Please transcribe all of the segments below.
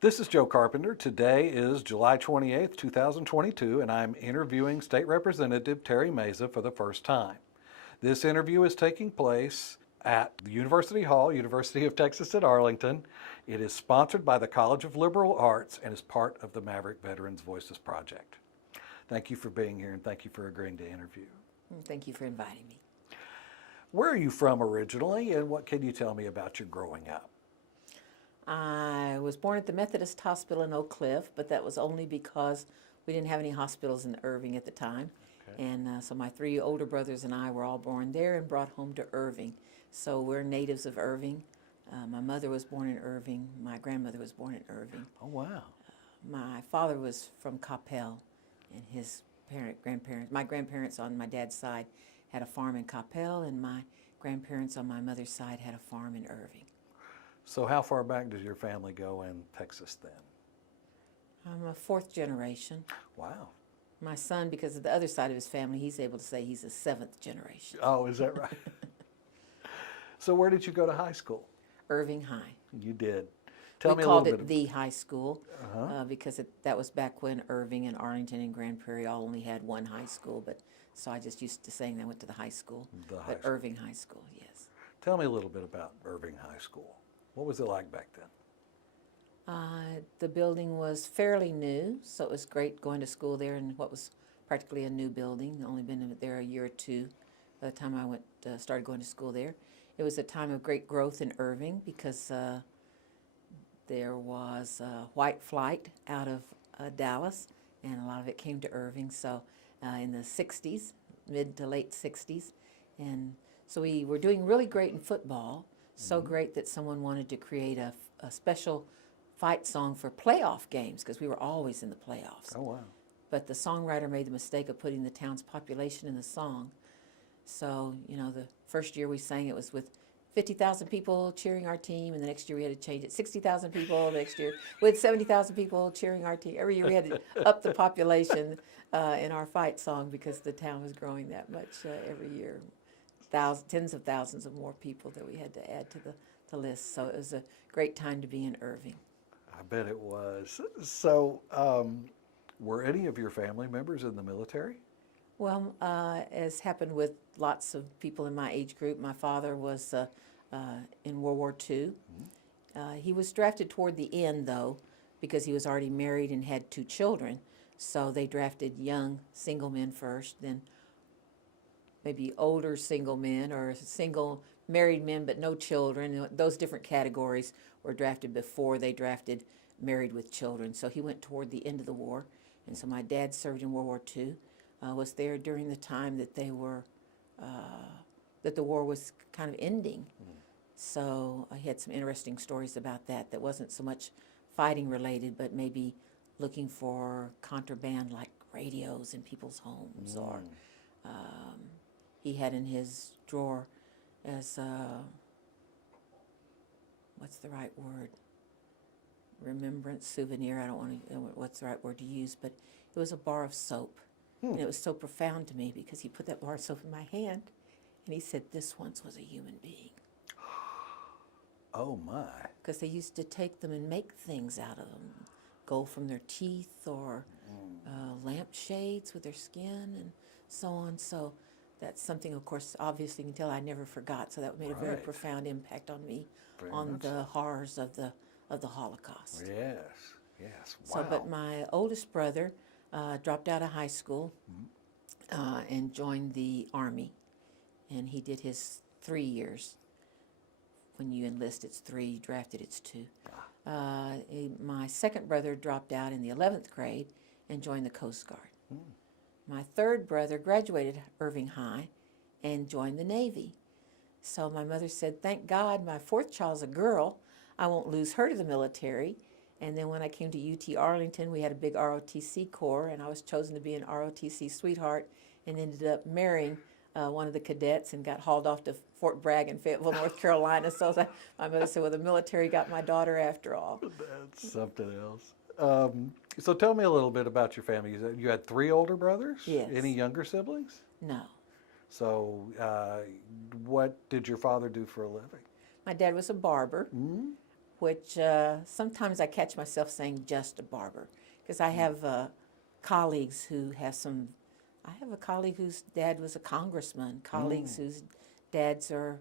This is Joe Carpenter. Today is July 28th, 2022, and I'm interviewing State Representative Terry Meza for the first time. This interview is taking place at the University Hall, University of Texas at Arlington. It is sponsored by the College of Liberal Arts and is part of the Maverick Veterans Voices Project. Thank you for being here and thank you for agreeing to interview. Thank you for inviting me. Where are you from originally, and what can you tell me about your growing up? I was born at the Methodist Hospital in Oak Cliff, but that was only because we didn't have any hospitals in Irving at the time. Okay. And so my three older brothers and I were all born there and brought home to Irving. So we're natives of Irving. My mother was born in Irving. My grandmother was born in Irving. Oh, wow. My father was from Coppell, and his my grandparents on my dad's side had a farm in Coppell, and my grandparents on my mother's side had a farm in Irving. So how far back does your family go in Texas then? I'm a fourth generation. Wow. My son, because of the other side of his family, he's able to say he's a seventh generation. Oh, is that right? So where did you go to high school? Irving High. You did. Tell me We a little called bit. it the high school Uh-huh. because that was back when Irving and Arlington and Grand Prairie all only had one high school. But so I just used to saying I went to the high school. The high But school. Irving High School, yes. Tell me a little bit about Irving High School. What was it like back then? The building was fairly new, so it was great going to school there in what was practically a new building. Only been there a year or two by the time I started going to school there. It was a time of great growth in Irving because there was white flight out of Dallas, and a lot of it came to Irving. So in the 60s, mid to late 60s, and so we were doing really great in football. So great that someone wanted to create a special fight song for playoff games because we were always in the playoffs. Oh, wow. But the songwriter made the mistake of putting the town's population in the song. So, the first year we sang it was with 50,000 people cheering our team, and the next year we had to change it. 60,000 people, the next year with 70,000 people cheering our team. Every year we had to up the population in our fight song because the town was growing that much every year. Tens of thousands of more people that we had to add to the list. So it was a great time to be in Irving. I bet it was. So were any of your family members in the military? Well, as happened with lots of people in my age group, my father was in World War II. He was drafted toward the end, though, because he was already married and had two children. So they drafted young single men first, then maybe older single men or single married men but no children. Those different categories were drafted before they drafted married with children. So he went toward the end of the war. And so my dad served in World War II, was there during the time that that the war was kind of ending. So he had some interesting stories about that wasn't so much fighting related, but maybe looking for contraband like radios in people's homes or he had in his drawer as, what's the right word? Remembrance, souvenir, I don't want to know what's the right word to use, but it was a bar of soap. And it was so profound to me because he put that bar of soap in my hand and he said, "This once was a human being." Oh, my. Because they used to take them and make things out of them, gold from their teeth or lampshades with their skin and so on. So that's something, of course, obviously you can tell I never forgot. So that made a very Right. profound impact on me, Very on much the horrors of the Holocaust. Yes, yes. So, Wow. but my oldest brother dropped out of high school and joined the Army, and he did his 3 years. When you enlist, it's 3. Drafted, it's 2. My second brother dropped out in the 11th grade and joined the Coast Guard. My third brother graduated Irving High and joined the Navy. So my mother said, "Thank God my fourth child's a girl. I won't lose her to the military." And then when I came to UT Arlington, we had a big ROTC corps, and I was chosen to be an ROTC sweetheart and ended up marrying one of the cadets and got hauled off to Fort Bragg in Fayetteville, North Carolina. So my mother said, "Well, the military got my daughter after all." That's something else. So tell me a little bit about your family. You had 3 older brothers? Yes. Any younger siblings? No. So what did your father do for a living? My dad was a barber. which sometimes I catch myself saying just a barber, because I have colleagues who have some. I have a colleague whose dad was a congressman, colleagues whose dads are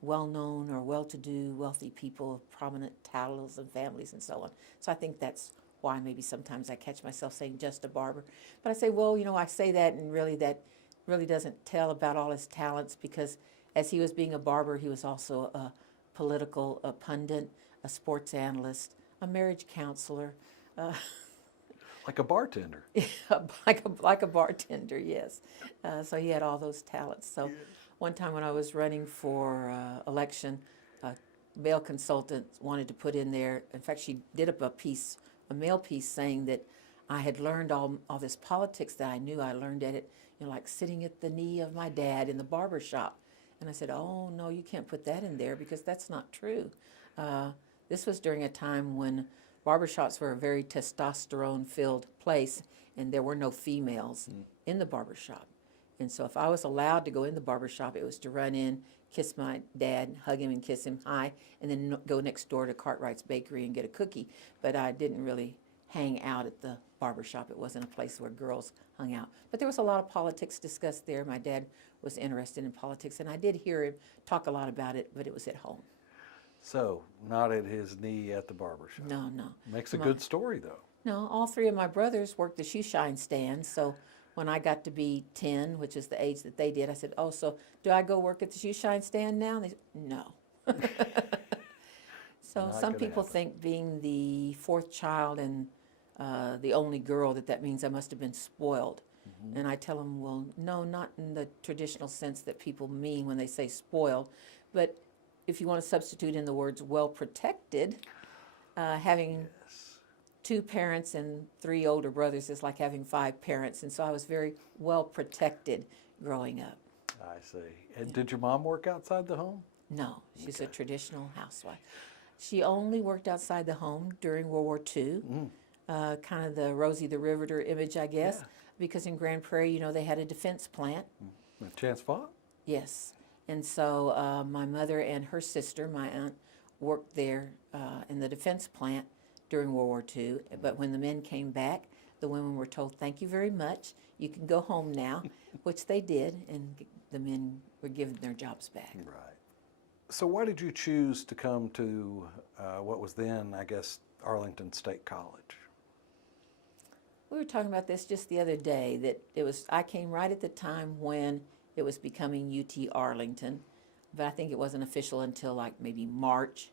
well-known or well-to-do, wealthy people, prominent titles and families and so on. So I think that's why maybe sometimes I catch myself saying just a barber. But I say, well, I say that, and really that really doesn't tell about all his talents, because as he was being a barber, he was also a political pundit, a sports analyst, a marriage counselor, Like a bartender. like a bartender, yes. So he had all those talents. So one time when I was running for election, a male consultant wanted to put in there, in fact, she did up a mail piece saying that I had learned all this politics that I knew. I learned at it, like sitting at the knee of my dad in the barber shop. And I said, oh, no, you can't put that in there, because that's not true. This was during a time when barbershops were a very testosterone-filled place, and there were no females in the barbershop. And so if I was allowed to go in the barbershop, it was to run in, kiss my dad, hug him and kiss him, hi, and then go next door to Cartwright's Bakery and get a cookie. But I didn't really hang out at the barbershop. It wasn't a place where girls hung out. But there was a lot of politics discussed there. My dad was interested in politics, and I did hear him talk a lot about it, but it was at home. So, not at his knee at the barber shop. No, no. Makes a good story, though. No, all three of my brothers worked the shoe shine stand, so when I got to be 10, which is the age that they did, I said, oh, so do I go work at the shoe shine stand now? And they said, no. So Not some gonna people happen. think being the fourth child and the only girl, that means I must have been spoiled. And I tell them, well, no, not in the traditional sense that people mean when they say spoiled, but if you want to substitute in the words well protected, having two parents and three older brothers is like having five parents. And so I was very well protected growing up. I see. And did your mom work outside the home? No, she's a traditional housewife. She only worked outside the home during World War II, kind of the Rosie the Riveter image, I guess, Yeah. because in Grand Prairie, they had a defense plant. Chance fought? Yes. And so my mother and her sister, my aunt, worked there in the defense plant during World War II. But when the men came back, the women were told, thank you very much. You can go home now, which they did, and the men were given their jobs back. Right. So why did you choose to come to what was then, I guess, Arlington State College? We were talking about this just the other day, that I came right at the time when it was becoming UT Arlington, but I think it wasn't official until like maybe March,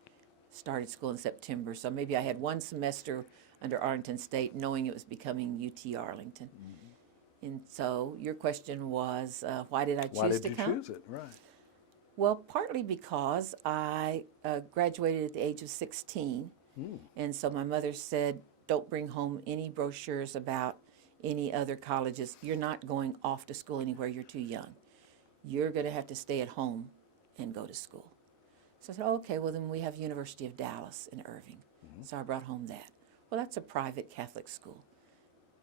started school in September. So maybe I had one semester under Arlington State knowing it was becoming UT Arlington. And so your question was, why did I choose to come? Why did you choose it? Right. Well, partly because I graduated at the age of 16, and so my mother said, don't bring home any brochures about any other colleges. You're not going off to school anywhere. You're too young. You're going to have to stay at home and go to school. So I said, okay, well, then we have University of Dallas in Irving. So I brought home that. Well, that's a private Catholic school.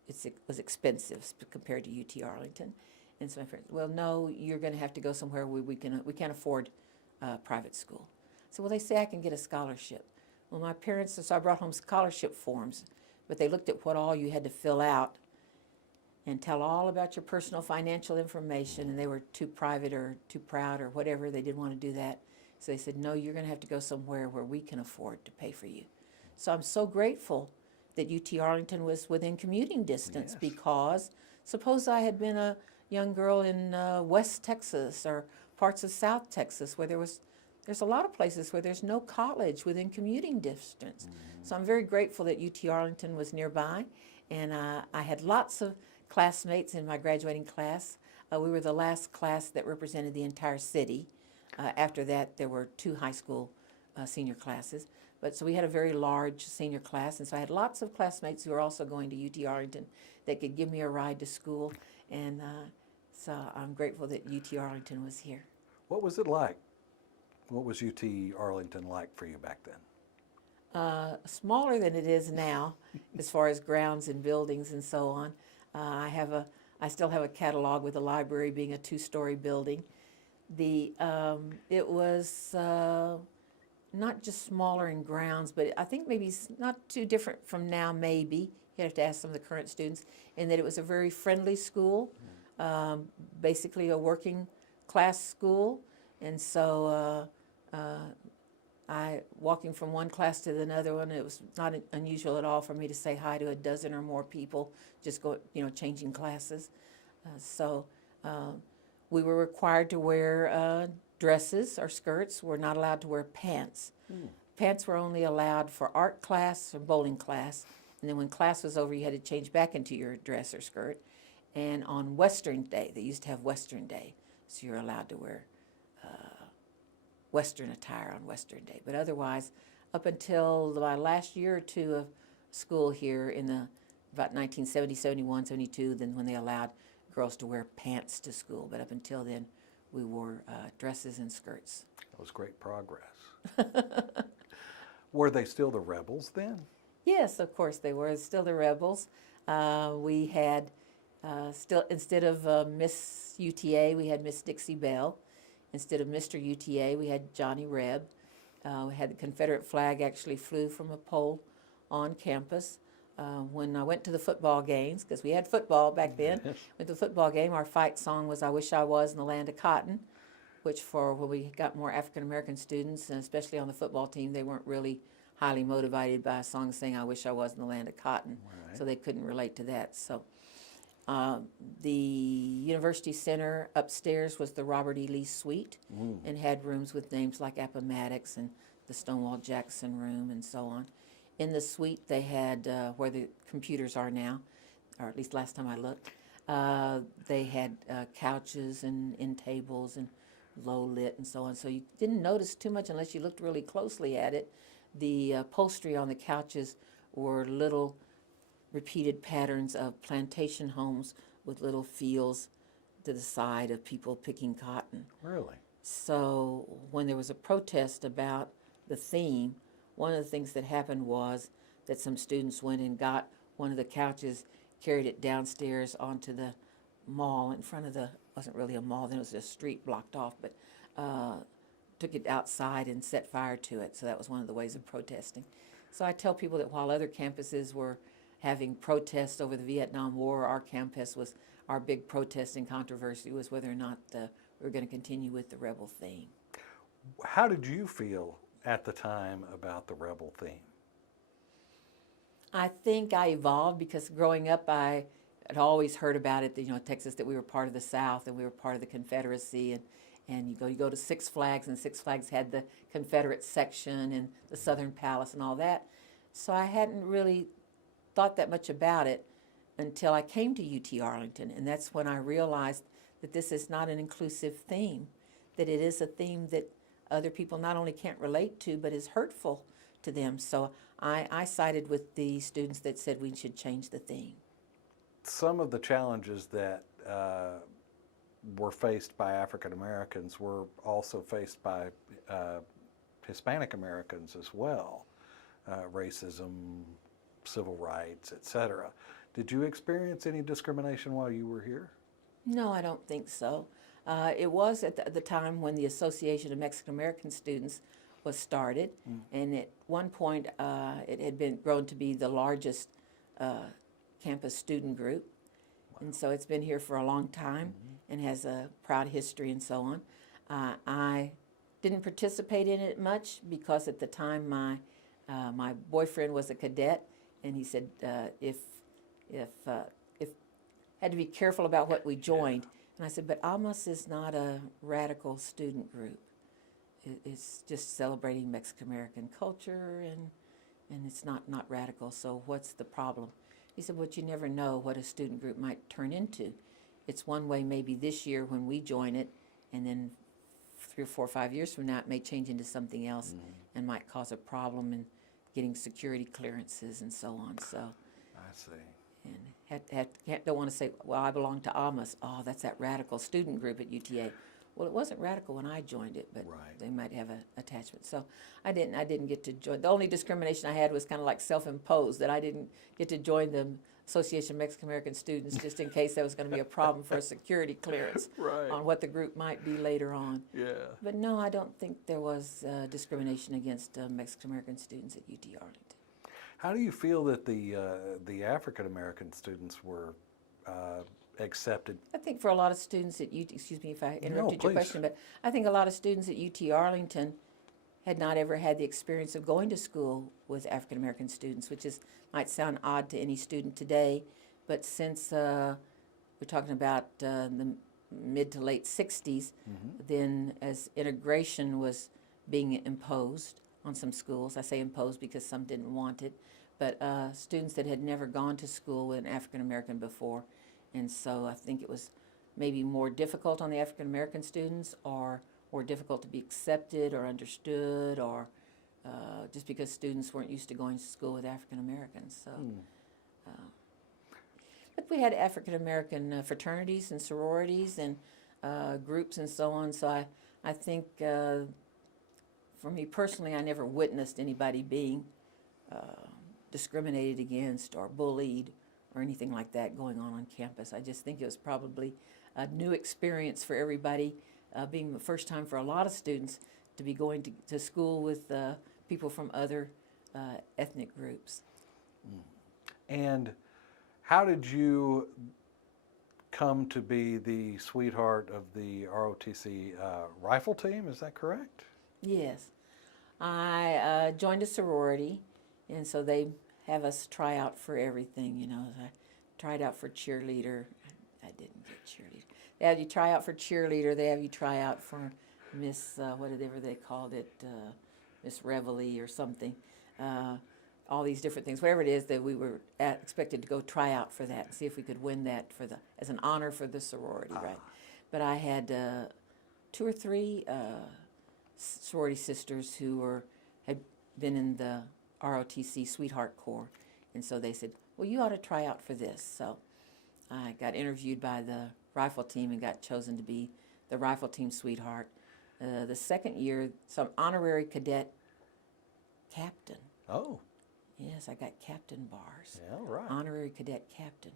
It was expensive compared to UT Arlington. And so my friends, well, no, you're going to have to go somewhere where we can't afford private school. So, well, they say I can get a scholarship. Well, my parents, so I brought home scholarship forms, but they looked at what all you had to fill out and tell all about your personal financial information, and they were too private or too proud or whatever. They didn't want to do that. So they said, no, you're going to have to go somewhere where we can afford to pay for you. So I'm so grateful that UT Arlington was within commuting distance, because suppose I had been a young girl in West Texas or parts of South Texas where there's a lot of places where there's no college within commuting distance. So I'm very grateful that UT Arlington was nearby, and I had lots of classmates in my graduating class. We were the last class that represented the entire city. After that, there were 2 high school senior classes. But so we had a very large senior class, and so I had lots of classmates who were also going to UT Arlington that could give me a ride to school, and so I'm grateful that UT Arlington was here. What was it like? What was UT Arlington like for you back then? Smaller than it is now, as far as grounds and buildings and so on. I still have a catalog with the library being a 2-story building. It was not just smaller in grounds, but I think maybe it's not too different from now, maybe. You have to ask some of the current students, in that it was a very friendly school, basically a working class school. And so walking from one class to another one, it was not unusual at all for me to say hi to a dozen or more people, just changing classes. So we were required to wear dresses or skirts. We're not allowed to wear pants. Pants were only allowed for art class or bowling class. And then when class was over, you had to change back into your dress or skirt. And on Western Day, they used to have Western Day, so you're allowed to wear Western attire on Western Day. But otherwise, up until my last year or two of school here in about 1970, 71, 72, then when they allowed girls to wear pants to school. But up until then, we wore dresses and skirts. That was great progress. Were they still the rebels then? Yes, of course they were. Still the rebels. We had still, instead of Miss UTA, we had Miss Dixie Bell. Instead of Mr. UTA, we had Johnny Reb. We had the Confederate flag actually flew from a pole on campus. When I went to the football games, because we had football back then, went to the football game, our fight song was "I Wish I Was in the Land of Cotton," which when we got more African American students, and especially on the football team, they weren't really highly motivated by a song saying "I wish I was in the land of cotton," Right. So they couldn't relate to that. So the University Center upstairs was the Robert E. Lee Suite, and had rooms with names like Appomattox and the Stonewall Jackson Room and so on. In the suite, they had where the computers are now, or at least last time I looked. They had couches and end tables and low lit and so on. So you didn't notice too much unless you looked really closely at it. The upholstery on the couches were little repeated patterns of plantation homes with little fields to the side of people picking cotton. Really? So when there was a protest about the theme, one of the things that happened was that some students went and got one of the couches, carried it downstairs onto the mall in front of wasn't really a mall, then it was a street blocked off, but took it outside and set fire to it. So that was one of the ways of protesting. So I tell people that while other campuses were having protests over the Vietnam War, our big protesting controversy was whether or not we were going to continue with the rebel theme. How did you feel at the time about the rebel theme? I think I evolved because growing up I had always heard about it, Texas, that we were part of the South and we were part of the Confederacy, and you go to Six Flags, and Six Flags had the Confederate section and the Southern Palace and all that. So I hadn't really thought that much about it until I came to UT Arlington, and that's when I realized that this is not an inclusive theme, that it is a theme that other people not only can't relate to, but is hurtful to them. So I sided with the students that said we should change the theme. Some of the challenges that were faced by African Americans were also faced by Hispanic Americans as well. Racism, civil rights, etc. Did you experience any discrimination while you were here? No, I don't think so. It was at the time when the Association of Mexican American Students was started, and at one point it had been grown to be the largest campus student group, and so it's been here for a long time and has a proud history and so on. I didn't participate in it much because at the time my boyfriend was a cadet, and he said if had to be careful about what we joined. And I said, but AMAS is not a radical student group. It's just celebrating Mexican American culture, and it's not radical, so what's the problem? He said, well, you never know what a student group might turn into. It's one way maybe this year when we join it, and then 3 or 4 or 5 years from now it may change into something else and might cause a problem in getting security clearances and so on. So I see. And don't want to say, well, I belong to AMAS. Oh, that's that radical student group at UTA. Well, it wasn't radical when I joined it, but Right. they might have an attachment. So I didn't get to join. The only discrimination I had was kind of like self-imposed, that I didn't get to join the Association of Mexican American Students just in case there was going to be a problem for a security clearance Right. on what the group might be later on. Yeah. But no, I don't think there was discrimination against Mexican American students at UT Arlington. How do you feel that the African American students were accepted? I think for a lot of students at UT, excuse me if I interrupted your please. question, but I think a lot of students at UT Arlington had not ever had the experience of going to school with African American students, which might sound odd to any student today, but since we're talking about the mid to late 60s, then as integration was being imposed on some schools, I say imposed because some didn't want it, but students that had never gone to school with an African American before, and so I think it was maybe more difficult on the African American students, or more difficult to be accepted or understood, or just because students weren't used to going to school with African Americans. So, but we had African American fraternities and sororities and groups and so on. So I think for me personally, I never witnessed anybody being discriminated against or bullied or anything like that going on campus. I just think it was probably a new experience for everybody, being the first time for a lot of students to be going to school with people from other ethnic groups. And how did you come to be the sweetheart of the ROTC rifle team? Is that correct? Yes. I joined a sorority, and so they have us try out for everything, you know. I tried out for cheerleader. I didn't get cheerleader. They have you try out for cheerleader. They have you try out for Miss, whatever they called it, Miss Reveille or something. All these different things, whatever it is that we were expected to go try out for that and see if we could win that as an honor for the sorority, right? But I had 2 or 3 sorority sisters who had been in the ROTC Sweetheart Corps, and so they said, well, you ought to try out for this. So I got interviewed by the rifle team and got chosen to be the rifle team sweetheart. The second year, some honorary cadet captain. Oh, Yes, I got captain bars. yeah, right. Honorary cadet captain,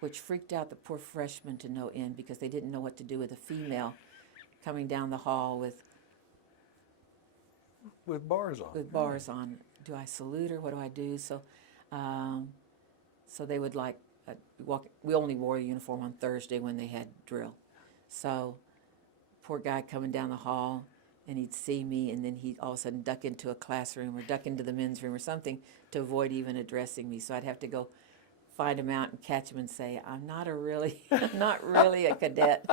which freaked out the poor freshmen to no end because they didn't know what to do with a female coming down the hall with With bars on. bars on. Do I salute her? What do I do? So, so they would like walk. We only wore a uniform on Thursday when they had drill. So, poor guy coming down the hall, and he'd see me, and then he'd all of a sudden duck into a classroom or duck into the men's room or something to avoid even addressing me. So I'd have to go find him out and catch him and say, I'm not really a cadet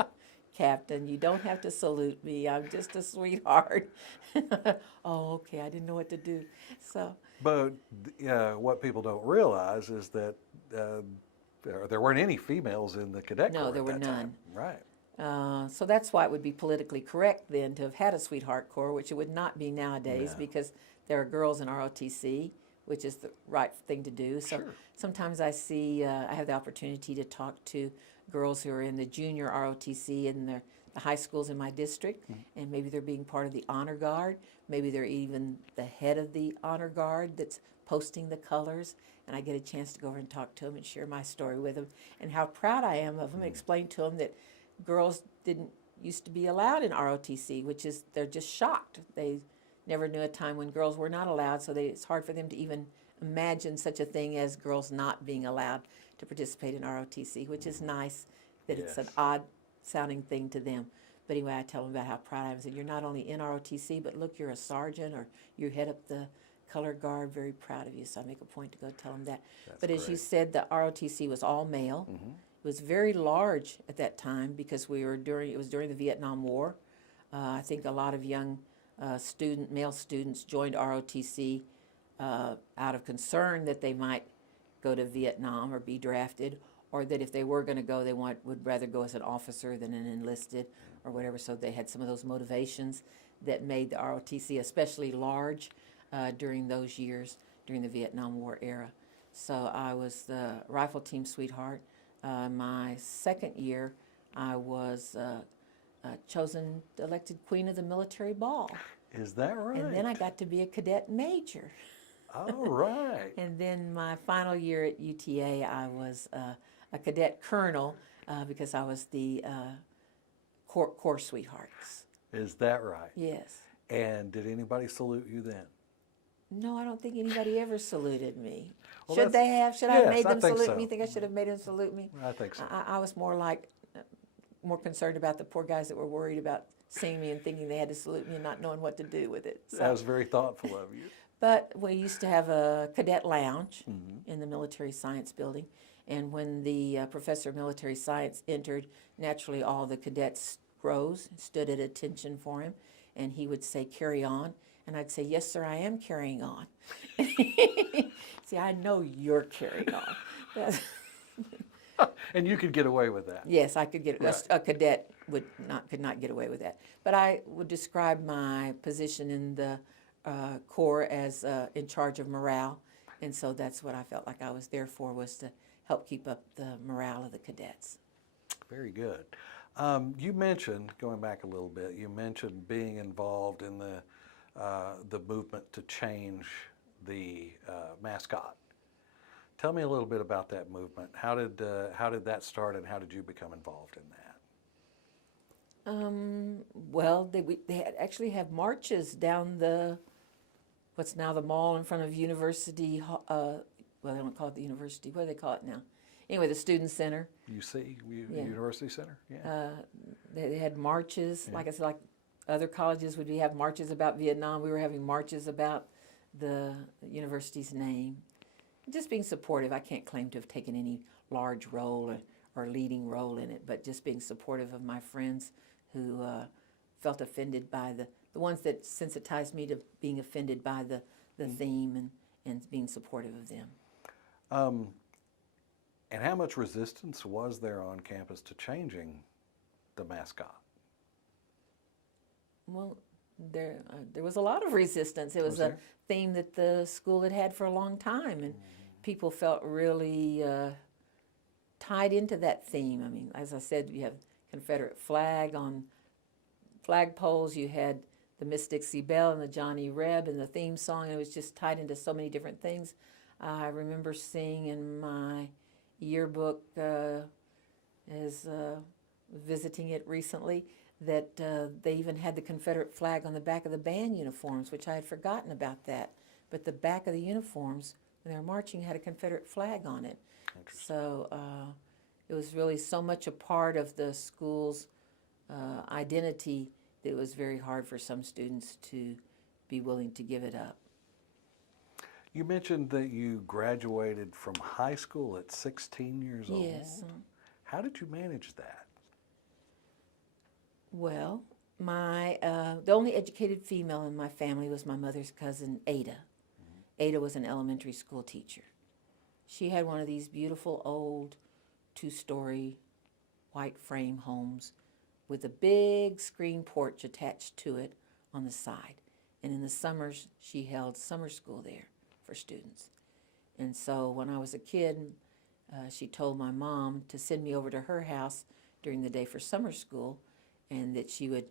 captain. You don't have to salute me. I'm just a sweetheart. Oh, okay. I didn't know what to do. So. But what people don't realize is that there weren't any females in the cadet corps No, there at were that none. time. Right. So that's why it would be politically correct then to have had a sweetheart corps, which it would not be nowadays No. because there are girls in ROTC, which is the right thing to do. So Sure. sometimes I see, I have the opportunity to talk to girls who are in the junior ROTC in the high schools in my district, and maybe they're being part of the honor guard. Maybe they're even the head of the honor guard that's posting the colors, and I get a chance to go over and talk to them and share my story with them and how proud I am of them, and explain to them that girls didn't used to be allowed in ROTC, which is they're just shocked. They never knew a time when girls were not allowed, so it's hard for them to even imagine such a thing as girls not being allowed to participate in ROTC, which is nice that it's an Yes. odd sounding thing to them. But anyway, I tell them about how proud I am. I said, you're not only in ROTC, but look, you're a sergeant or you head up the color guard, very proud of you. So I make a point to go tell them that. That's But as you great. said, the ROTC was all male. It was very large at that time because it was during the Vietnam War. I think a lot of young male students joined ROTC out of concern that they might go to Vietnam or be drafted, or that if they were going to go, they would rather go as an officer than an enlisted or whatever. So they had some of those motivations that made the ROTC especially large during those years, during the Vietnam War era. So I was the rifle team sweetheart. My second year, I was chosen, elected queen of the military ball. Is that right? And then I got to be a cadet major. All right. And then my final year at UTA, I was a cadet colonel because I was the Corps Sweethearts. Is that right? Yes. And did anybody salute you then? No, I don't think anybody ever saluted me. Well, Should they have? Should I have yes, made I them think salute so. me? You think I should have made them salute me? I think so. I was more concerned about the poor guys that were worried about seeing me and thinking they had to salute me and not knowing what to do with it. So. That was very thoughtful of you. But we used to have a cadet lounge in the military science building. And when the professor of military science entered, naturally all the cadets rose, stood at attention for him, and he would say, "Carry on." And I'd say, "Yes, sir, I am carrying on." See, I know you're carrying on. And you could get away with that. Yes, I could get Right. a cadet could not get away with that. But I would describe my position in the Corps as in charge of morale, and so that's what I felt like I was there for, was to help keep up the morale of the cadets. Very good. You mentioned, going back a little bit, you mentioned being involved in the movement to change the mascot. Tell me a little bit about that movement. How did that start, and how did you become involved in that? Well, they actually have marches down what's now the mall in front of University. Well, they don't call it the university. What do they call it now? Anyway, the Student Center. UC, Yeah. University Center? Yeah. They had marches. Like I said, like other colleges would have marches about Vietnam. We were having marches about the university's name. Just being supportive. I can't claim to have taken any large role or leading role in it, but just being supportive of my friends who felt offended by the ones that sensitized me to being offended by the theme, and being supportive of them. And how much resistance was there on campus to changing the mascot? Well, there was a lot of resistance. It was a theme that the school had had for a long time, and people felt really tied into that theme. I mean, as I said, you have Confederate flag on flagpoles. You had the Miss Dixie Belle and the Johnny Reb and the theme song, and it was just tied into so many different things. I remember seeing in my yearbook as visiting it recently that they even had the Confederate flag on the back of the band uniforms, which I had forgotten about that. But the back of the uniforms, when they were marching, had a Confederate flag on it. So it was really so much a part of the school's identity that it was very hard for some students to be willing to give it up. You mentioned that you graduated from high school at 16 years old. Yes. How did you manage that? Well, the only educated female in my family was my mother's cousin, Ada. Ada was an elementary school teacher. She had one of these beautiful old 2-story white frame homes with a big screen porch attached to it on the side. And in the summers, she held summer school there for students. And so when I was a kid, she told my mom to send me over to her house during the day for summer school, and that she would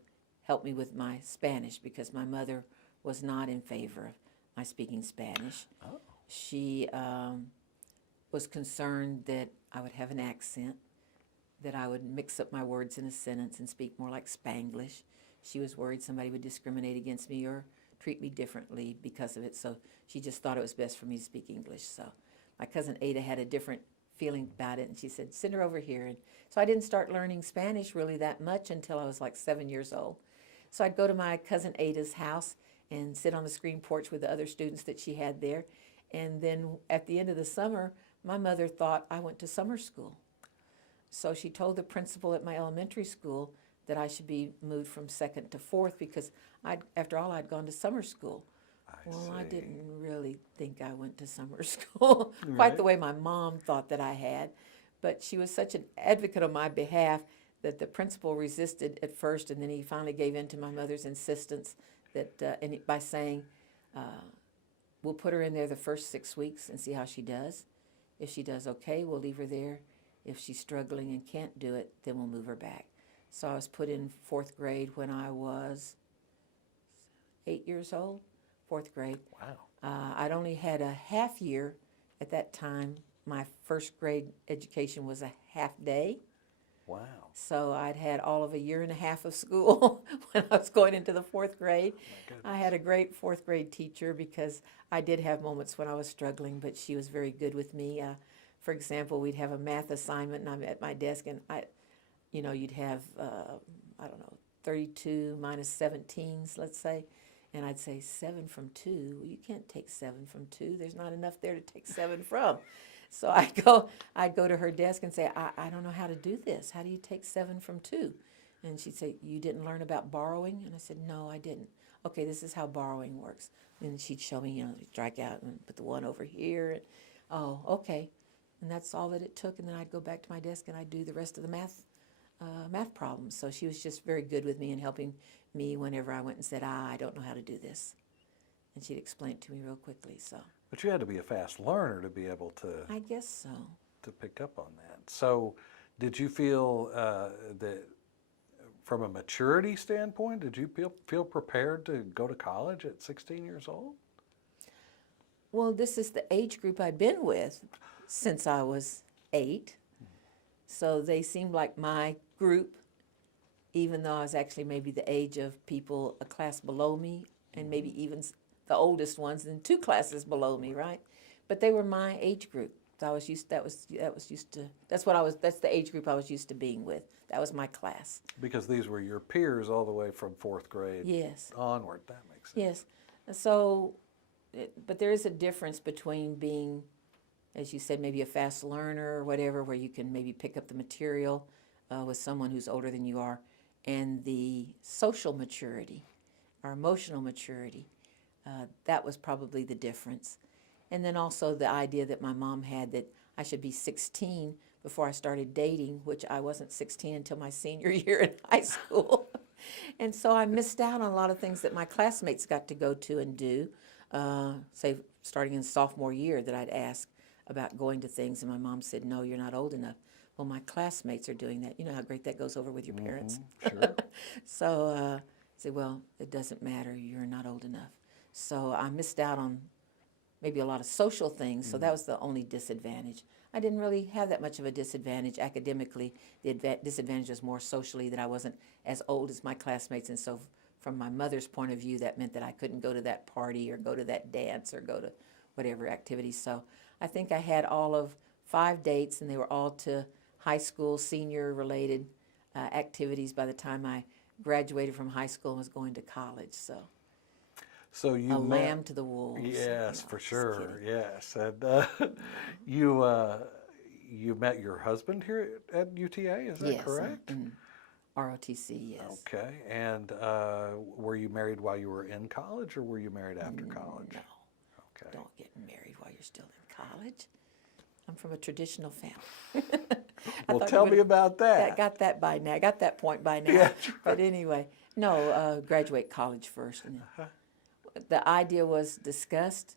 help me with my Spanish, because my mother was not in favor of my speaking Spanish. Oh. She was concerned that I would have an accent, that I would mix up my words in a sentence and speak more like Spanglish. She was worried somebody would discriminate against me or treat me differently because of it, so she just thought it was best for me to speak English. So my cousin Ada had a different feeling about it, and she said, "Send her over here." And so I didn't start learning Spanish really that much until I was like 7 years old. So I'd go to my cousin Ada's house and sit on the screen porch with the other students that she had there. And then at the end of the summer, my mother thought I went to summer school. So she told the principal at my elementary school that I should be moved from 2nd to 4th because after all, I'd gone to summer school. I didn't really think I went to summer school, quite the way my mom thought that I had. But she was such an advocate on my behalf that the principal resisted at first, and then he finally gave in to my mother's insistence by saying, we'll put her in there the first 6 weeks and see how she does. If she does okay, we'll leave her there. If she's struggling and can't do it, then we'll move her back. So I was put in fourth grade when I was 8 years old, fourth grade. Wow. I'd only had a half year at that time. My first grade education was a half day. Wow. So I'd had all of a year and a half of school when I was going into the fourth grade. I had a great fourth grade teacher because I did have moments when I was struggling, but she was very good with me. For example, we'd have a math assignment and I'm at my desk and you'd have, 32 minus 17s, let's say. And I'd say 7 from 2. Well, you can't take 7 from 2. There's not enough there to take 7 from. So I'd go to her desk and say, I don't know how to do this. How do you take 7 from 2? And she'd say, you didn't learn about borrowing? And I said, no, I didn't. Okay, this is how borrowing works. And she'd show me, strike out and put the 1 over here. And, oh, okay. And that's all that it took. And then I'd go back to my desk and I'd do the rest of the math problems. So she was just very good with me and helping me whenever I went and said, I don't know how to do this. And she'd explain it to me real quickly. So. But you had to be a fast learner to be able to. I guess so. To pick up on that. So, did you feel that, from a maturity standpoint, did you feel prepared to go to college at 16 years old? Well, this is the age group I've been with since I was 8. So they seemed like my group, even though I was actually maybe the age of people a class below me, and maybe even the oldest ones in 2 classes below me, right? But they were my age group. So I was used. That's the age group I was used to being with. That was my class. Because these were your peers all the way from fourth grade. Yes. Onward. That makes sense. Yes. So, but there is a difference between being, as you said, maybe a fast learner or whatever, where you can maybe pick up the material with someone who's older than you are, and the social maturity, or emotional maturity. That was probably the difference. And then also the idea that my mom had that I should be 16 before I started dating, which I wasn't 16 until my senior year in high school. And so I missed out on a lot of things that my classmates got to go to and do, say starting in sophomore year, that I'd ask about going to things, and my mom said, no, you're not old enough. Well, my classmates are doing that. You know how great that goes over with your parents. Sure. So I said, well, it doesn't matter. You're not old enough. So I missed out on maybe a lot of social things, so that was the only disadvantage. I didn't really have that much of a disadvantage academically. The disadvantage was more socially, that I wasn't as old as my classmates, and so from my mother's point of view, that meant that I couldn't go to that party or go to that dance or go to whatever activity. So I think I had all of 5 dates, and they were all to high school, senior-related activities by the time I graduated from high school and was going to college. So you a lamb to the wolves. Yes, No, for just sure. kidding. Yes, and you met your husband here at UTA. Is that Yes, correct? in ROTC, yes. Okay. And were you married while you were in college, or were you married after college? No, Okay. don't get married while you're still in college. I'm from a traditional family. Well, tell me about that. Got that by now. Got that point by now. Yeah, But anyway, no, graduate college first. And the idea was discussed.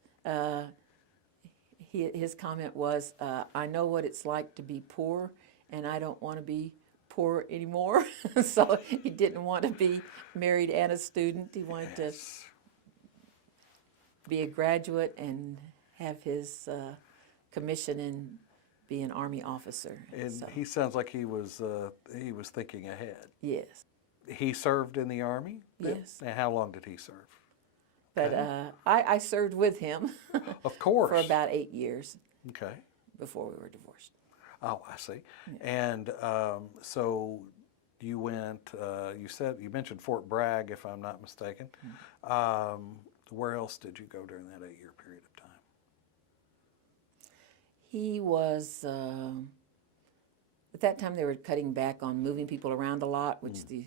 His comment was, I know what it's like to be poor, and I don't want to be poor anymore. So he didn't want to be married and a student. He wanted to be a graduate and have his commission and be an Army officer. And so, he sounds like he was thinking ahead. yes, He served in the Army? then? yes. And how long did he serve? But I served with him Of course. for about 8 years Okay. before we were divorced. Oh, I see. And so you went, you mentioned Fort Bragg, if I'm not mistaken. Where else did you go during that 8-year period of time? He was, at that time they were cutting back on moving people around a lot, which the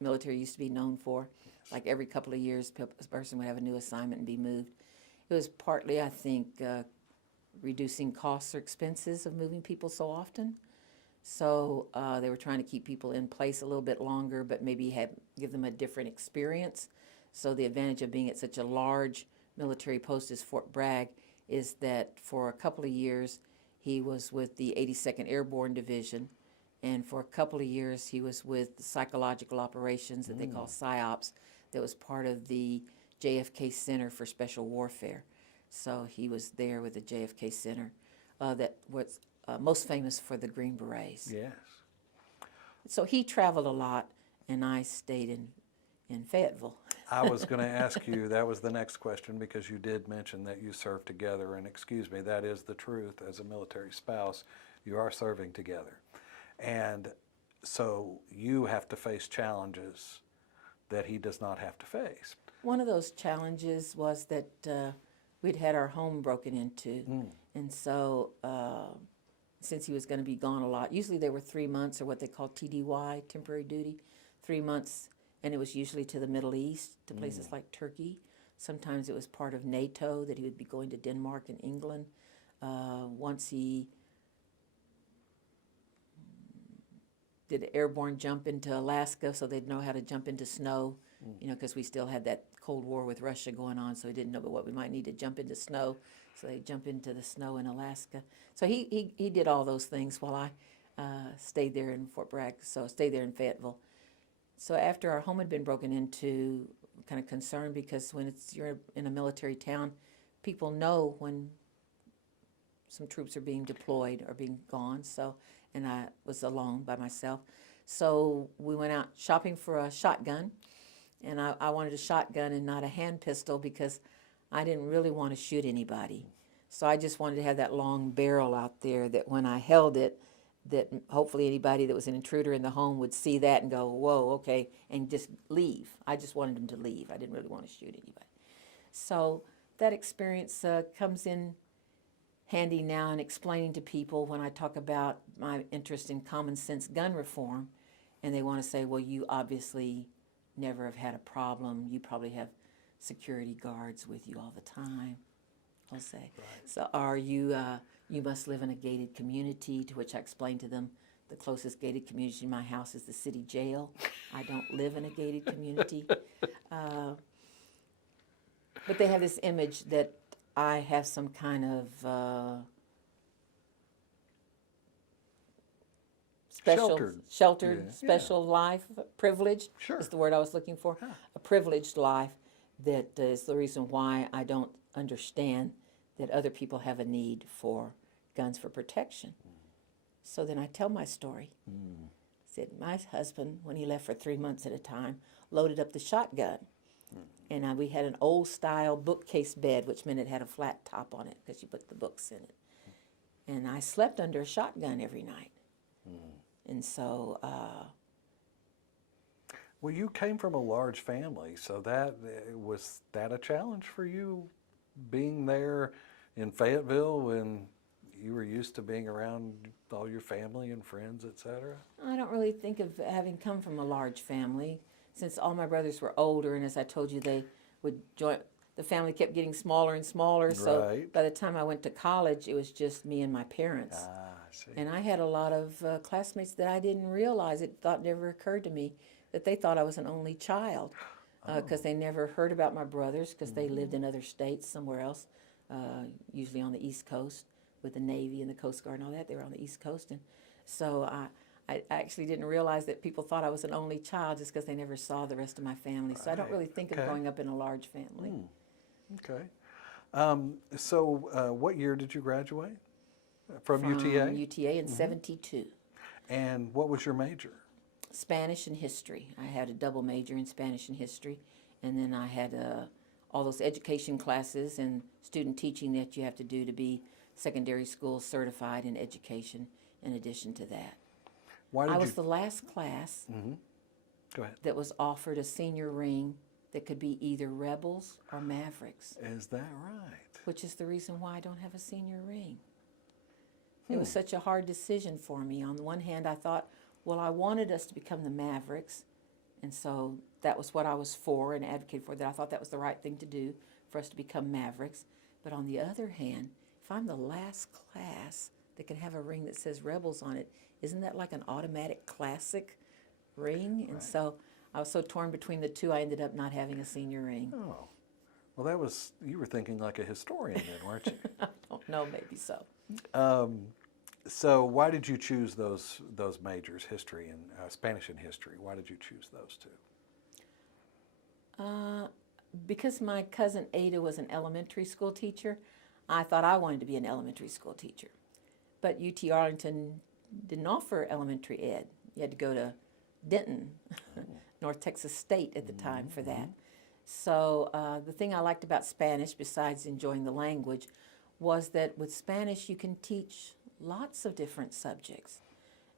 military used to be known for. Like every couple of years, a person would have a new assignment and be moved. It was partly, I think, reducing costs or expenses of moving people so often. So they were trying to keep people in place a little bit longer, but maybe give them a different experience. So the advantage of being at such a large military post as Fort Bragg is that for a couple of years he was with the 82nd Airborne Division, And for a couple of years, he was with the psychological operations that they call PSYOPs, that was part of the JFK Center for Special Warfare. So he was there with the JFK Center, that was most famous for the Green Berets. Yes. So he traveled a lot, and I stayed in Fayetteville. I was going to ask you, that was the next question, because you did mention that you served together, and excuse me, that is the truth. As a military spouse, you are serving together. And so you have to face challenges that he does not have to face. One of those challenges was that we'd had our home broken into, and so since he was going to be gone a lot, usually they were 3 months, or what they call TDY, temporary duty, 3 months, and it was usually to the Middle East, to places like Turkey. Sometimes it was part of NATO, that he would be going to Denmark and England. Once he did an airborne jump into Alaska, so they'd know how to jump into snow, you know, because we still had that Cold War with Russia going on, so he didn't know but what we might need to jump into snow, so they jump into the snow in Alaska. So he did all those things while I stayed there in Fort Bragg, so stayed there in Fayetteville. So after our home had been broken into, kind of concerned, because when you're in a military town, people know when some troops are being deployed or being gone. So, and I was alone by myself. So we went out shopping for a shotgun, and I wanted a shotgun and not a hand pistol, because I didn't really want to shoot anybody. So I just wanted to have that long barrel out there, that when I held it, that hopefully anybody that was an intruder in the home would see that and go, whoa, okay, and just leave. I just wanted them to leave. I didn't really want to shoot anybody. So that experience comes in handy now in explaining to people when I talk about my interest in common sense gun reform, and they want to say, well, you obviously never have had a problem. You probably have security guards with you all the time, I'll say. Right. So are you, you must live in a gated community, to which I explain to them the closest gated community to my house is the city jail. I don't live in a gated community. But they have this image that I have some kind of sheltered, yeah. special life, privileged is the word I was looking for. A privileged life that is the reason why I don't understand that other people have a need for guns for protection. So then I tell my story. Said my husband, when he left for 3 months at a time, loaded up the shotgun. And we had an old style bookcase bed, which meant it had a flat top on it because you put the books in it. And I slept under a shotgun every night. And so... well, you came from a large family, so that was that a challenge for you, being there in Fayetteville when you were used to being around all your family and friends, etc.? I don't really think of having come from a large family, since all my brothers were older, and as I told you, they would join. The family kept getting smaller and smaller, so by the time I went to college, it was just me and my parents. I see. And I had a lot of classmates that I didn't realize, it never occurred to me, that they thought I was an only child, because they never heard about my brothers, because they lived in other states somewhere else, usually on the East Coast with the Navy and the Coast Guard and all that. They were on the East Coast, and so I actually didn't realize that people thought I was an only child just because they never saw the rest of my family. So I don't really think of growing up in a large family. Okay. So what year did you graduate from UTA? From UTA in 72. And what was your major? Spanish and history. I had a double major in Spanish and history, and then I had all those education classes and student teaching that you have to do to be secondary school certified in education in addition to that. I was the last class Go ahead. that was offered a senior ring that could be either Rebels or Mavericks. Is that right? Which is the reason why I don't have a senior ring. It was such a hard decision for me. On the one hand, I thought, well, I wanted us to become the Mavericks, and so that was what I was for and advocated for, that I thought that was the right thing to do, for us to become Mavericks. But on the other hand, if I'm the last class that can have a ring that says Rebels on it, isn't that like an automatic classic ring? And so I was so torn between the two, I ended up not having a senior ring. Oh, well, you were thinking like a historian then, weren't you? I don't know, maybe so. So why did you choose those majors, history and Spanish and history? Why did you choose those two? Because my cousin Ada was an elementary school teacher, I thought I wanted to be an elementary school teacher. But UT Arlington didn't offer elementary ed. You had to go to Denton, North Texas State at the time for that. So the thing I liked about Spanish, besides enjoying the language, was that with Spanish you can teach lots of different subjects.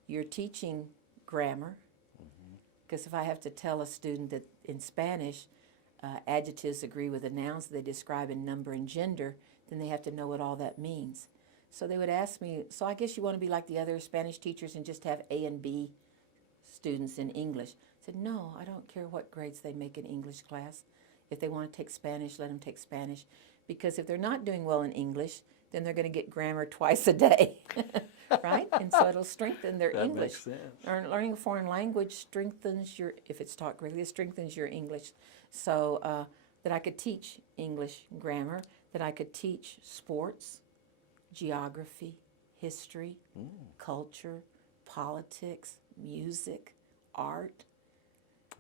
You're teaching grammar, because if I have to tell a student that in Spanish adjectives agree with the nouns they describe in number and gender, then they have to know what all that means. So they would ask me, so I guess you want to be like the other Spanish teachers and just have A and B students in English? I said, no, I don't care what grades they make in English class. If they want to take Spanish, let them take Spanish. Because if they're not doing well in English, then they're going to get grammar twice a day, right? And so it'll strengthen their That English. makes sense. Learning a foreign language strengthens your, if it's taught correctly, it strengthens your English. So that I could teach English grammar, that I could teach sports, geography, history, culture, politics, music, art.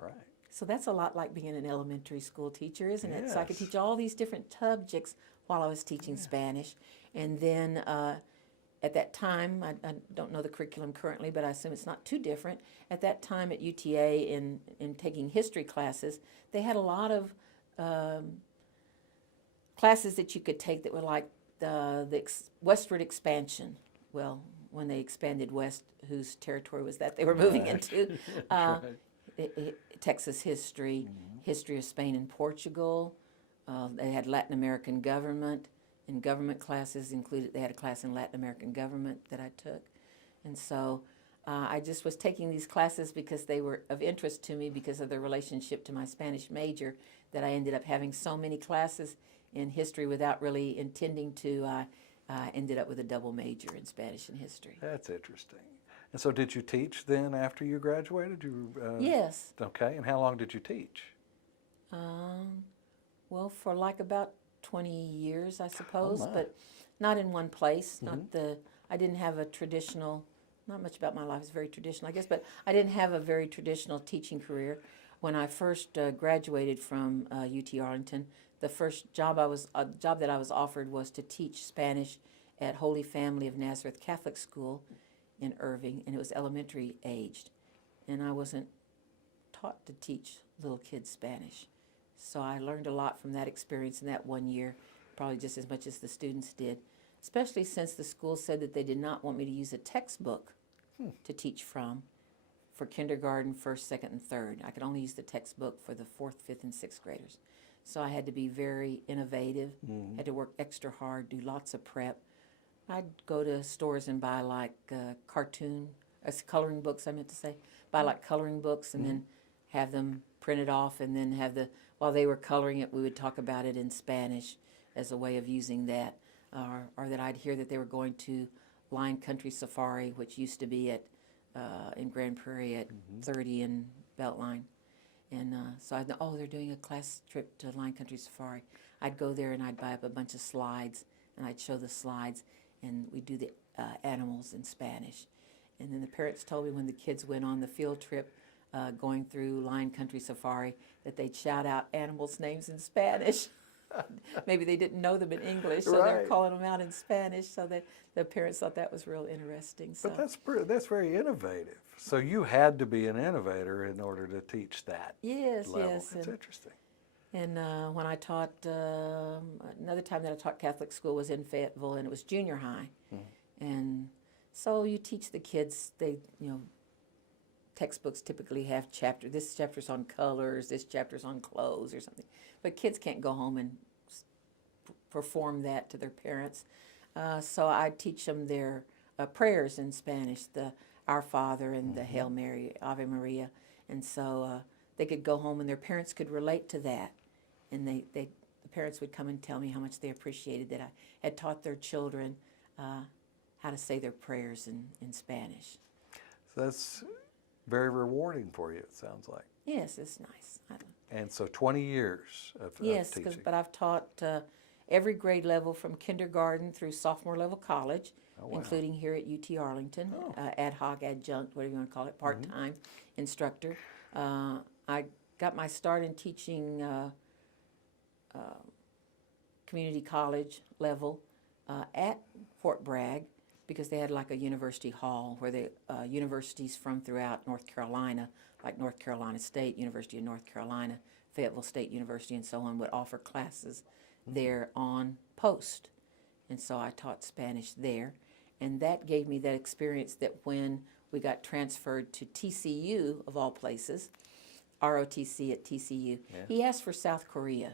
Right. So that's a lot like being an elementary school teacher, isn't it? So I could Yes. teach all these different subjects while I was teaching Spanish. And then at that time, I don't know the curriculum currently, but I assume it's not too different. At that time at UTA, in taking history classes, they had a lot of classes that you could take that were like the westward expansion. Well, when they expanded west, whose territory was that they were moving into? Texas history, history of Spain and Portugal. They had Latin American government, and government classes included, they had a class in Latin American government that I took. And so I just was taking these classes because they were of interest to me because of their relationship to my Spanish major, that I ended up having so many classes in history without really intending to. I ended up with a double major in Spanish and history. That's interesting. And so did you teach then after you graduated? Yes. Okay, and how long did you teach? Well, for like about 20 years, I suppose, my. but not in one place. I didn't have a traditional, not much about my life is very traditional, I guess, but I didn't have a very traditional teaching career. When I first graduated from UT Arlington, the first job that I was offered was to teach Spanish at Holy Family of Nazareth Catholic School in Irving, and it was elementary aged. And I wasn't taught to teach little kids Spanish. So I learned a lot from that experience in that 1 year, probably just as much as the students did, especially since the school said that they did not want me to use a textbook to teach from for kindergarten, first, second, and third. I could only use the textbook for the fourth, fifth, and sixth graders. So I had to be very innovative, had to work extra hard, do lots of prep. I'd go to stores and buy like coloring books, I meant to say, buy like coloring books and then have them printed off, and then while they were coloring it, we would talk about it in Spanish as a way of using that. Or that I'd hear that they were going to Lion Country Safari, which used to be in Grand Prairie at 30 and Beltline. And so I'd know, oh, they're doing a class trip to Lion Country Safari. I'd go there and I'd buy up a bunch of slides, and I'd show the slides, and we'd do the animals in Spanish. And then the parents told me when the kids went on the field trip going through Lion Country Safari that they'd shout out animals' names in Spanish. Maybe they didn't know them in English, so they were Right. calling them out in Spanish, so that the parents thought that was real interesting. So. But that's very innovative. So you had to be an innovator in order to teach that Yes, level. yes. That's interesting. And when I taught, another time that I taught Catholic school was in Fayetteville, and it was junior high. And so you teach the kids, textbooks typically have this chapter's on colors, this chapter's on clothes or something. But kids can't go home and perform that to their parents. So I teach them their prayers in Spanish, the Our Father and the Hail Mary, Ave Maria. And so they could go home and their parents could relate to that. And the parents would come and tell me how much they appreciated that I had taught their children how to say their prayers in Spanish. So that's very rewarding for you, it sounds like. Yes, it's nice. And so 20 years of Yes, teaching. but I've taught every grade level from kindergarten through sophomore level college, Oh, wow. including here at UT Arlington, ad hoc, adjunct, whatever you want to call it, part-time instructor. I got my start in teaching community college level at Fort Bragg because they had like a university hall where the universities from throughout North Carolina, like North Carolina State, University of North Carolina, Fayetteville State University, and so on, would offer classes there on post. And so I taught Spanish there. And that gave me that experience that when we got transferred to TCU, of all places, ROTC at TCU, he asked for South Korea.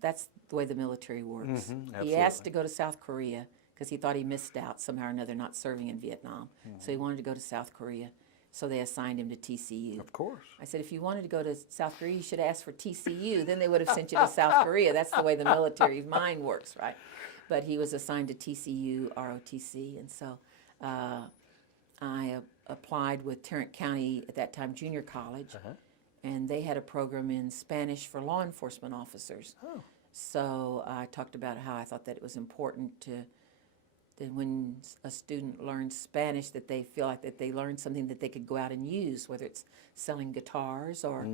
That's the way the military works. He asked to go to South Korea because he thought he missed out somehow or another not serving in Vietnam. So he wanted to go to South Korea. So they assigned him to TCU. Of course. I said, if you wanted to go to South Korea, you should ask for TCU. Then they would have sent you to South Korea. That's the way the military mind works, right? But he was assigned to TCU, ROTC, and so I applied with Tarrant County, at that time, Junior College, and they had a program in Spanish for law enforcement officers. Oh. So I talked about how I thought that it was important to that when a student learns Spanish, that they feel like that they learned something that they could go out and use, whether it's selling guitars or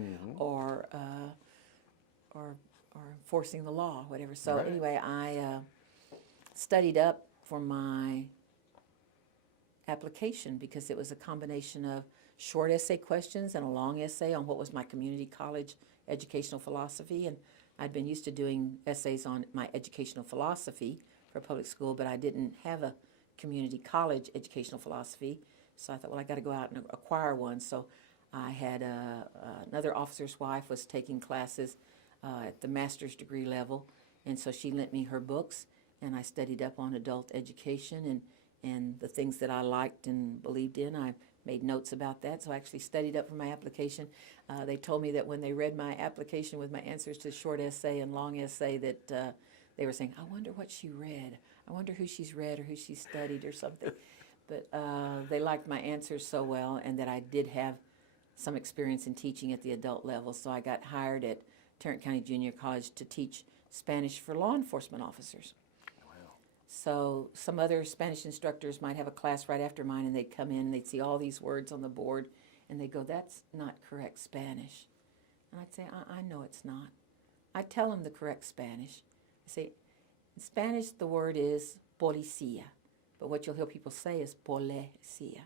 enforcing the law, whatever. So anyway, I studied up for my application because it was a combination of short essay questions and a long essay on what was my community college educational philosophy. And I'd been used to doing essays on my educational philosophy for public school, but I didn't have a community college educational philosophy. So I thought, well, I got to go out and acquire one. So I had another officer's wife was taking classes at the master's degree level, and so she lent me her books, and I studied up on adult education and the things that I liked and believed in. I made notes about that, so I actually studied up for my application. They told me that when they read my application with my answers to short essay and long essay that they were saying, I wonder what she read. I wonder who she's read or who she studied or something. But they liked my answers so well, and that I did have some experience in teaching at the adult level. So I got hired at Tarrant County Junior College to teach Spanish for law enforcement officers. Wow. So some other Spanish instructors might have a class right after mine, and they'd come in and they'd see all these words on the board, and they'd go, that's not correct Spanish. And I'd say, I know it's not. I'd tell them the correct Spanish. I say, in Spanish, the word is policía, but what you'll hear people say is policía.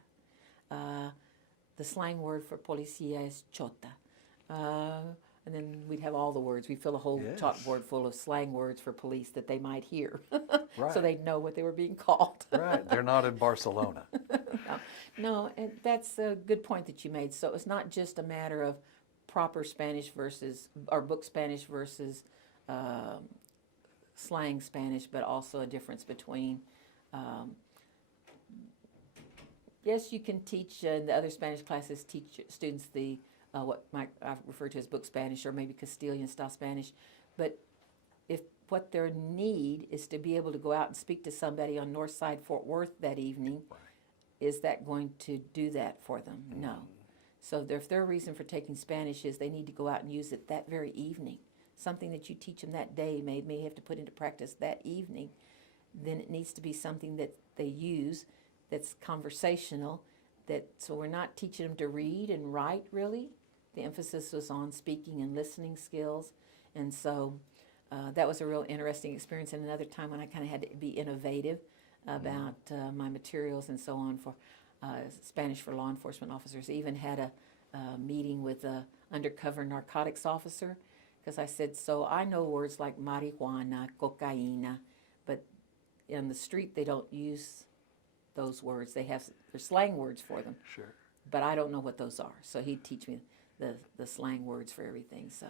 The slang word for policía is chota. And then we'd have all the words. We'd fill a whole chalkboard full of slang words for police that they might hear, so they'd know what they were being called. Right, they're not in Barcelona. No, and that's a good point that you made. So it's not just a matter of proper Spanish versus, or book Spanish versus slang Spanish, but also a difference between, yes, you can teach, the other Spanish classes teach students the, what I refer to as book Spanish or maybe Castilian style Spanish, but if what their need is to be able to go out and speak to somebody on North Side Fort Worth that evening, is that going to do that for them? No. So if their reason for taking Spanish is they need to go out and use it that very evening, something that you teach them that day may have to put into practice that evening, then it needs to be something that they use that's conversational, so we're not teaching them to read and write really. The emphasis was on speaking and listening skills, and so that was a real interesting experience. And another time when I kind of had to be innovative about my materials and so on for Spanish for law enforcement officers. I even had a meeting with an undercover narcotics officer, because I said, so I know words like marijuana, cocaína, but in the street they don't use those words. They're slang words for them. Sure. But I don't know what those are. So he'd teach me the slang words for everything. So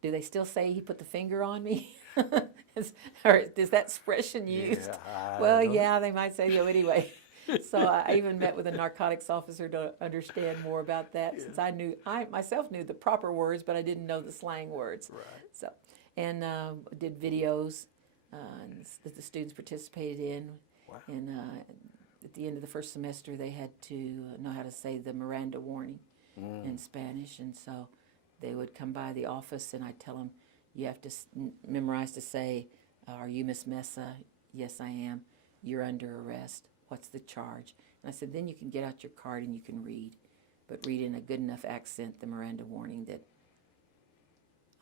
do they still say he put the finger on me? Or is that expression used? Yeah, they might say so anyway. So I even met with a narcotics officer to understand more about that, since I myself knew the proper words, but I didn't know the slang words. Right. So, and did videos that the students participated in. Wow. And at the end of the first semester, they had to know how to say the Miranda warning in Spanish, and so they would come by the office, and I'd tell them, you have to memorize to say Are you Miss Meza? Yes, I am. You're under arrest. What's the charge? And I said, then you can get out your card and you can read, but read in a good enough accent the Miranda warning that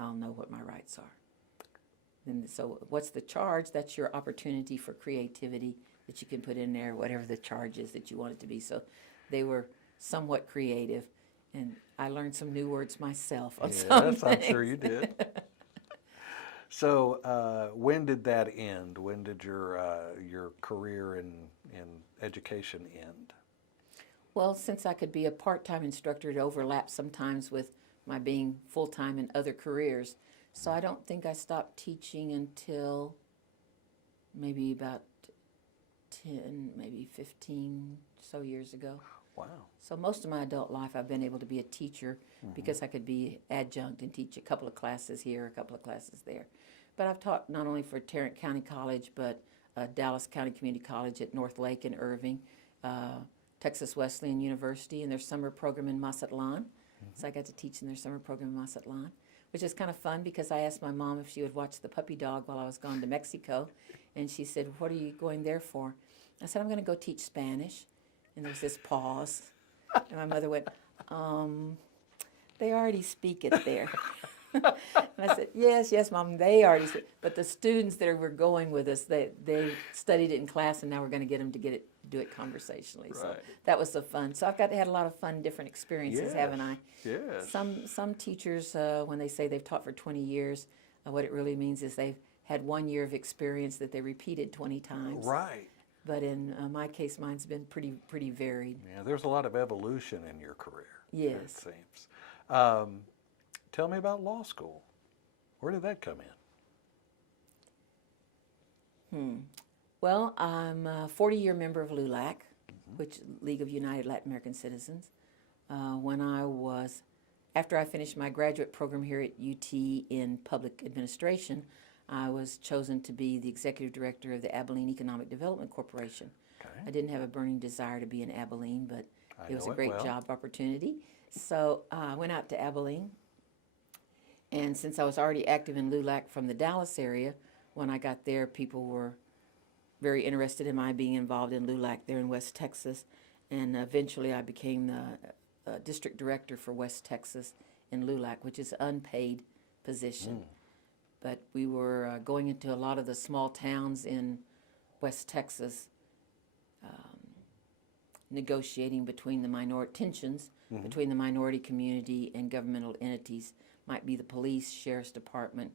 I'll know what my rights are. And so what's the charge? That's your opportunity for creativity that you can put in there, whatever the charge is that you want it to be. So they were somewhat creative, and I learned some new words myself on some Yes, I'm sure things. you did. So, when did that end? When did your career in education end? Well, since I could be a part-time instructor, it overlaps sometimes with my being full-time in other careers. So I don't think I stopped teaching until maybe about 10, maybe 15 so years ago. Wow. So most of my adult life I've been able to be a teacher because I could be adjunct and teach a couple of classes here, a couple of classes there. But I've taught not only for Tarrant County College, but Dallas County Community College at North Lake in Irving, Texas Wesleyan University, and their summer program in Mazatlan. So I got to teach in their summer program in Mazatlan, which is kind of fun because I asked my mom if she would watch the puppy dog while I was gone to Mexico. And she said, what are you going there for? I said, I'm going to go teach Spanish. And there was this pause. And my mother went, they already speak it there. And I said, yes, Mom, they already speak. But the students that were going with us, they studied it in class, and now we're going to get them to do it conversationally. Right. So that was the fun. So I've had a lot of fun, different experiences, haven't I? Yes. Some teachers, when they say they've taught for 20 years, what it really means is they've had 1 year of experience that they repeated 20 times. Right. But in my case, mine's been pretty varied. Yeah, there's a lot of evolution in your career. Yes. It seems. Tell me about law school. Where did that come in? Well, I'm a 40-year member of LULAC, which League of United Latin American Citizens. After I finished my graduate program here at UT in public administration, I was chosen to be the executive director of the Abilene Economic Development Corporation. Okay. I didn't have a burning desire to be in Abilene, but it was a great well. job opportunity. So I went out to Abilene, and since I was already active in LULAC from the Dallas area, when I got there, people were very interested in my being involved in LULAC there in West Texas, and eventually I became the district director for West Texas in LULAC, which is an unpaid position. But we were going into a lot of the small towns in West Texas, negotiating between the tensions between the minority community and governmental entities. Might be the police, sheriff's department,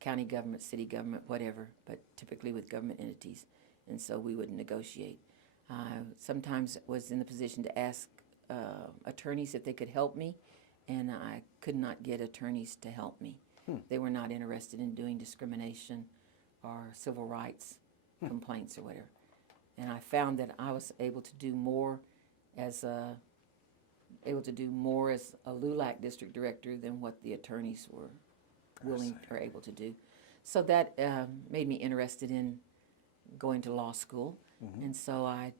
county government, city government, whatever, but typically with government entities. And so we would negotiate. Sometimes was in the position to ask attorneys if they could help me, and I could not get attorneys to help me. They were not interested in doing discrimination or civil rights complaints or whatever. And I found that I was able to do more as a LULAC district director than what the attorneys were willing or able to do. So that made me interested in going to law school. And so I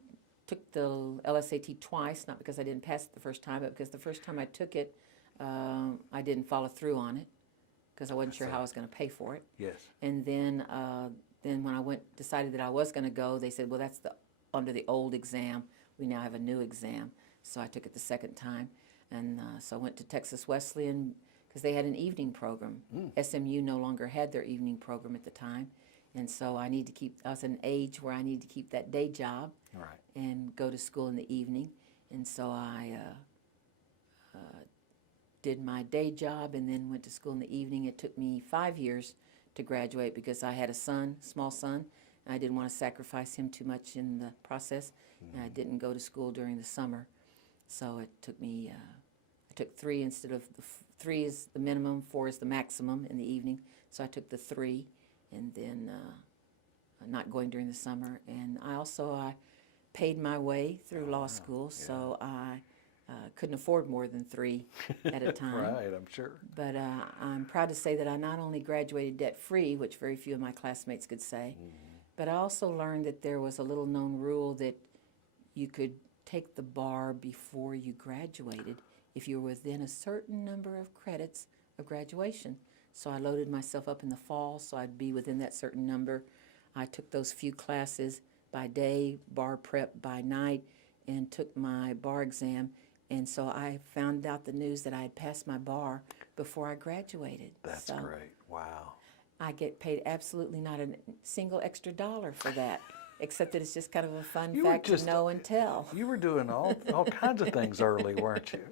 took the LSAT twice, not because I didn't pass it the first time, but because the first time I took it, I didn't follow through on it because I wasn't sure how I was going to pay for it. Yes. And then when I decided that I was going to go, they said, well, that's under the old exam. We now have a new exam. So I took it the second time. And so I went to Texas Wesleyan because they had an evening program. SMU no longer had their evening program at the time. And so I was at an age where I needed to keep that day job and go to school in the evening. And so I did my day job and then went to school in the evening. It took me 5 years to graduate because I had a small son, and I didn't want to sacrifice him too much in the process. And I didn't go to school during the summer. So it took me, I took 3 instead of 3 is the minimum, 4 is the maximum in the evening. So I took the 3, and then not going during the summer. And I paid my way through law school, so I couldn't afford more than 3 at a time. Right, I'm sure. But I'm proud to say that I not only graduated debt-free, which very few of my classmates could say, but I also learned that there was a little-known rule that you could take the bar before you graduated if you were within a certain number of credits of graduation. So I loaded myself up in the fall so I'd be within that certain number. I took those few classes by day, bar prep by night, and took my bar exam. And so I found out the news that I had passed my bar before I graduated. That's So great. Wow. I get paid absolutely not a single extra dollar for that, except that it's just kind of a fun You were fact to know and tell. You were doing all kinds of things early, weren't you?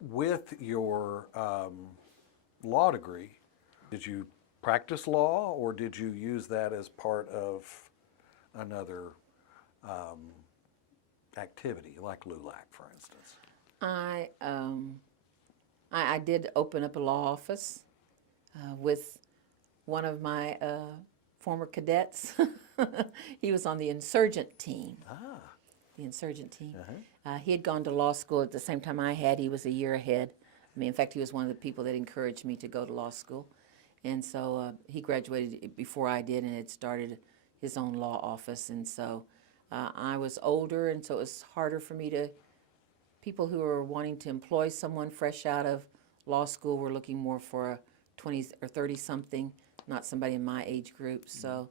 With your law degree, did you practice law or did you use that as part of another activity, like LULAC, for instance? I did open up a law office with one of my former cadets. He was on the insurgent team. Ah. The insurgent team. Uh-huh. He had gone to law school at the same time I had. He was a year ahead. I mean, in fact, he was one of the people that encouraged me to go to law school. And so he graduated before I did and had started his own law office. And so I was older, and so it was harder for me to, people who were wanting to employ someone fresh out of law school were looking more for a 20 or 30-something, not somebody in my age group. So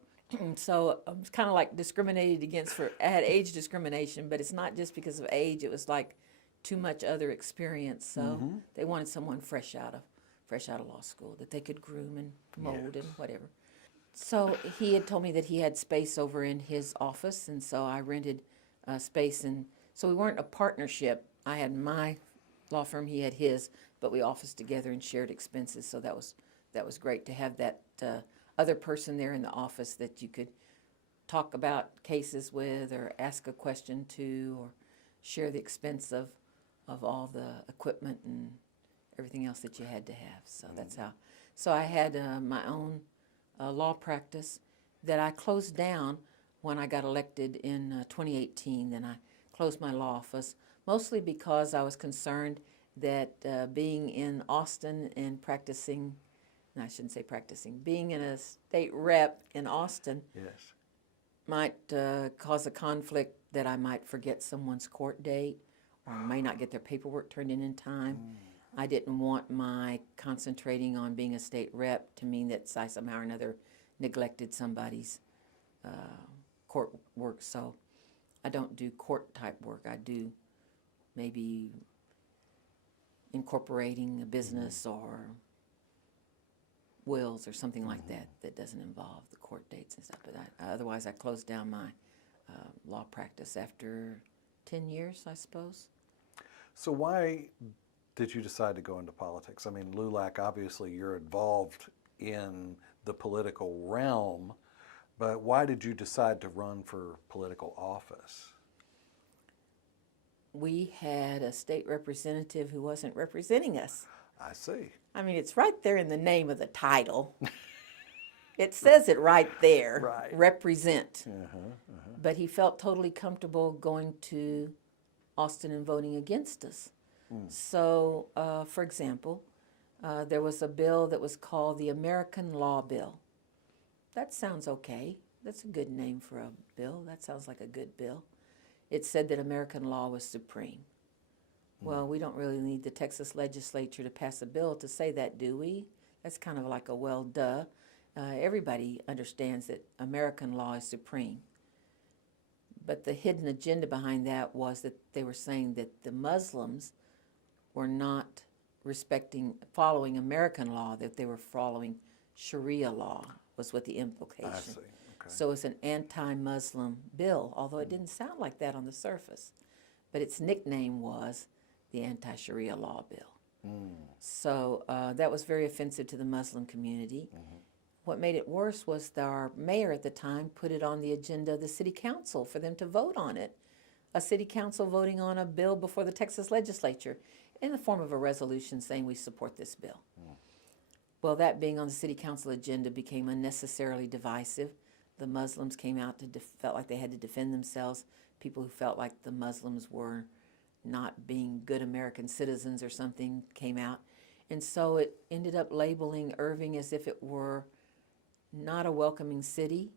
so I was kind of like discriminated against for, I had age discrimination, but it's not just because of age, it was like too much other experience. So they wanted someone fresh out of law school that they could groom and mold and whatever. So he had told me that he had space over in his office, and so I rented space, and so we weren't a partnership. I had my law firm, he had his, but we officed together and shared expenses, so that was great to have that other person there in the office that you could talk about cases with or ask a question to or share the expense of all the equipment and everything else that you had to have. So that's how. So I had my own law practice that I closed down when I got elected in 2018. Then I closed my law office, mostly because I was concerned that being in Austin and practicing, no, I shouldn't say practicing, being in a state rep in Austin Yes. might cause a conflict that I might forget someone's court date or may not get their paperwork turned in time. I didn't want my concentrating on being a state rep to mean that I somehow or another neglected somebody's court work. So I don't do court type work. I do maybe incorporating a business or wills or something like that that doesn't involve the court dates and stuff. But otherwise, I closed down my law practice after 10 years, I suppose. So why did you decide to go into politics? I mean, LULAC, obviously you're involved in the political realm, but why did you decide to run for political office? We had a state representative who wasn't representing us. I see. I mean, it's right there in the name of the title. It says it right there, Right. represent. But he felt totally comfortable going to Austin and voting against us. So, for example, there was a bill that was called the American Law Bill. That sounds okay. That's a good name for a bill. That sounds like a good bill. It said that American law was supreme. Well, we don't really need the Texas legislature to pass a bill to say that, do we? That's kind of like a well, duh. Everybody understands that American law is supreme. But the hidden agenda behind that was that they were saying that the Muslims were not following American law, that they were following Sharia law, was what the implication. I see. Okay. So it's an anti-Muslim bill, although it didn't sound like that on the surface. But its nickname was the anti-Sharia law bill. So that was very offensive to the Muslim community. What made it worse was that our mayor at the time put it on the agenda of the city council for them to vote on it. A city council voting on a bill before the Texas legislature in the form of a resolution saying we support this bill. Well, that being on the city council agenda became unnecessarily divisive. The Muslims came out felt like they had to defend themselves. People who felt like the Muslims were not being good American citizens or something came out. And so it ended up labeling Irving as if it were not a welcoming city.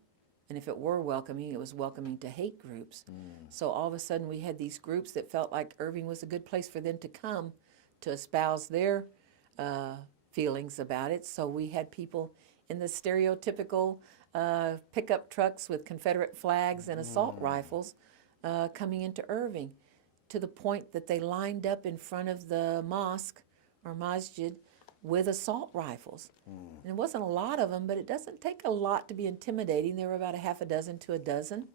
And if it were welcoming, it was welcoming to hate groups. So all of a sudden we had these groups that felt like Irving was a good place for them to come to espouse their feelings about it. So we had people in the stereotypical pickup trucks with Confederate flags and assault rifles coming into Irving, to the point that they lined up in front of the mosque or masjid with assault rifles. And it wasn't a lot of them, but it doesn't take a lot to be intimidating. There were about a half a dozen to a dozen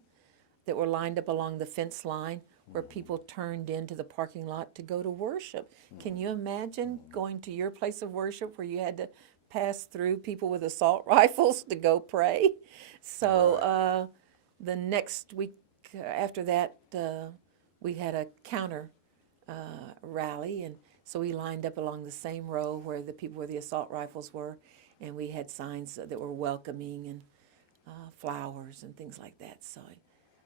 that were lined up along the fence line where people turned into the parking lot to go to worship. Can you imagine going to your place of worship where you had to pass through people with assault rifles to go pray? So the next week after that, we had a counter rally, and so we lined up along the same row where the people where the assault rifles were, and we had signs that were welcoming and flowers and things like that. So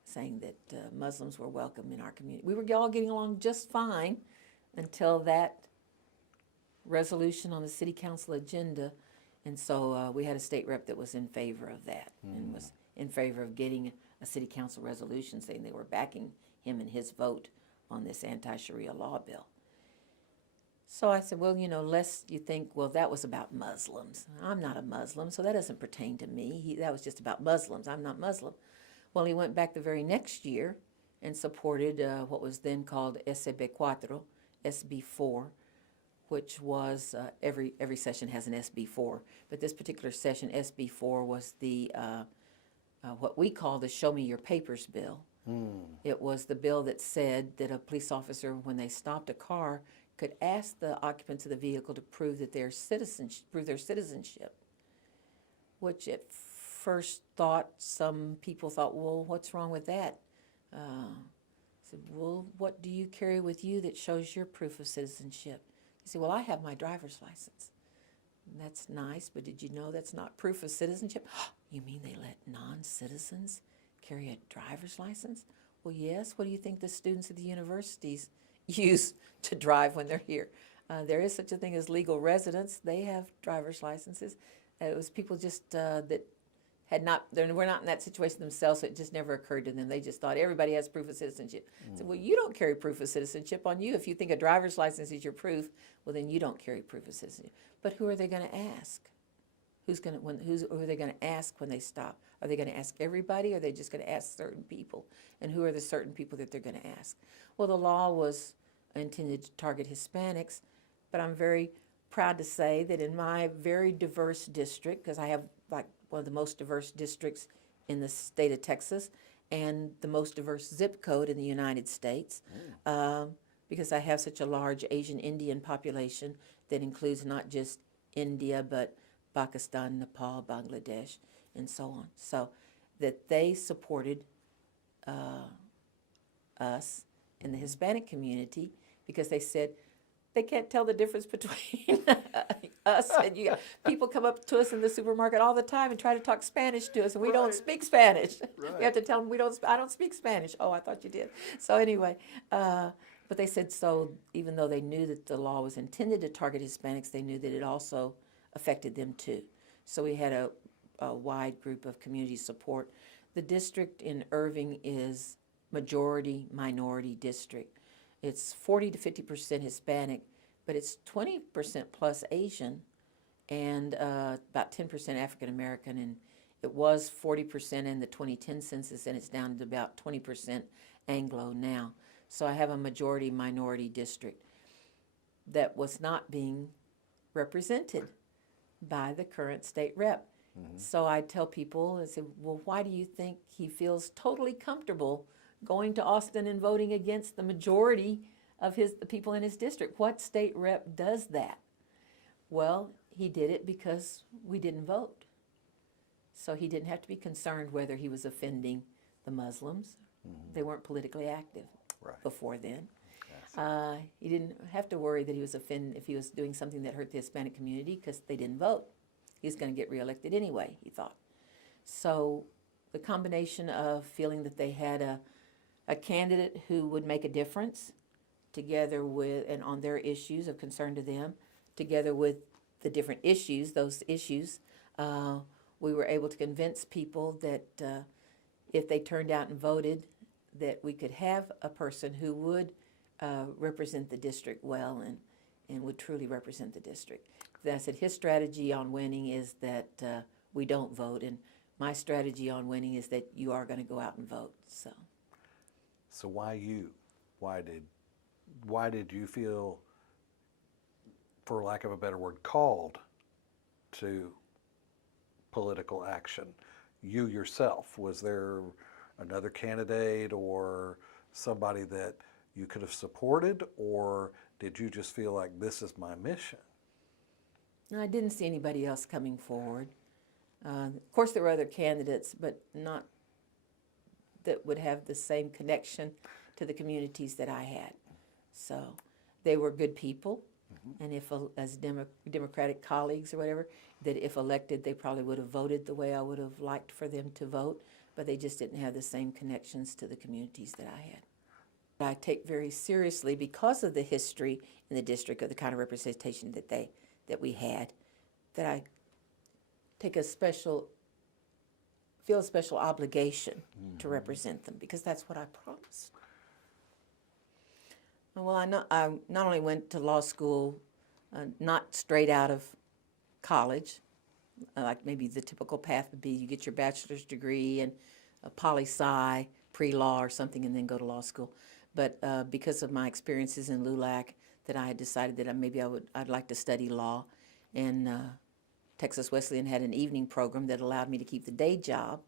saying that Muslims were welcome in our community. We were all getting along just fine until that resolution on the city council agenda, and so we had a state rep that was in favor of that and was in favor of getting a city council resolution saying they were backing him in his vote on this anti-Sharia law bill. So I said, well, lest you think, well, that was about Muslims. I'm not a Muslim, so that doesn't pertain to me. That was just about Muslims. I'm not Muslim. Well, he went back the very next year and supported what was then called SB4, SB4, which was every session has an SB4, but this particular session, SB4, was the what we call the Show Me Your Papers bill. It was the bill that said that a police officer, when they stopped a car, could ask the occupants of the vehicle to prove that their citizenship, which at first thought, some people thought, well, what's wrong with that? I said, well, what do you carry with you that shows your proof of citizenship? He said, well, I have my driver's license. And that's nice, but did you know that's not proof of citizenship? You mean they let non-citizens carry a driver's license? Well, yes. What do you think the students at the universities use to drive when they're here? There is such a thing as legal residents. They have driver's licenses. It was people just that had not, were not in that situation themselves, so it just never occurred to them. They just thought everybody has proof of citizenship. So, well, you don't carry proof of citizenship on you. If you think a driver's license is your proof, well, then you don't carry proof of citizenship. But who are they going to ask? Who are they going to ask when they stop? Are they going to ask everybody, or are they just going to ask certain people? And who are the certain people that they're going to ask? Well, the law was intended to target Hispanics, but I'm very proud to say that in my very diverse district, because I have like one of the most diverse districts in the state of Texas and the most diverse zip code in the United States, because I have such a large Asian Indian population that includes not just India, but Pakistan, Nepal, Bangladesh, and so on. So that they supported us in the Hispanic community because they said they can't tell the difference between us and you. People come up to us in the supermarket all the time and try to talk Spanish to us, and we don't speak Spanish. We have to tell them I don't speak Spanish. Oh, I thought you did. So anyway, but they said so even though they knew that the law was intended to target Hispanics, they knew that it also affected them too. So we had a wide group of community support. The district in Irving is majority minority district. It's 40 to 50% Hispanic, but it's 20% plus Asian and about 10% African American, and it was 40% in the 2010 census, and it's down to about 20% Anglo now. So I have a majority minority district that was not being represented by the current state rep. So I tell people, I say, well, why do you think he feels totally comfortable going to Austin and voting against the majority of the people in his district? What state rep does that? Well, he did it because we didn't vote. So he didn't have to be concerned whether he was offending the Muslims. They weren't politically active before then. He didn't have to worry that he was if he was doing something that hurt the Hispanic community because they didn't vote. He was going to get reelected anyway, he thought. So the combination of feeling that they had a candidate who would make a difference together with, and on their issues of concern to them, together with the different issues, those issues, we were able to convince people that if they turned out and voted, that we could have a person who would represent the district well and would truly represent the district. Then I said his strategy on winning is that we don't vote, and my strategy on winning is that you are going to go out and vote. So why you? Why did you feel, for lack of a better word, called to political action? You yourself, was there another candidate or somebody that you could have supported, or did you just feel like this is my mission? No, I didn't see anybody else coming forward. Of course, there were other candidates, but not that would have the same connection to the communities that I had. So they were good people, and if as Democratic colleagues or whatever, that if elected, they probably would have voted the way I would have liked for them to vote, but they just didn't have the same connections to the communities that I had. I take very seriously, because of the history in the district of the kind of representation that we had, that I take feel a special obligation to represent them, because that's what I promised. Well, I not only went to law school, not straight out of college, like maybe the typical path would be you get your bachelor's degree and a poli-sci, pre-law or something, and then go to law school. But because of my experiences in LULAC, that I had decided that maybe I'd like to study law, and Texas Wesleyan had an evening program that allowed me to keep the day job.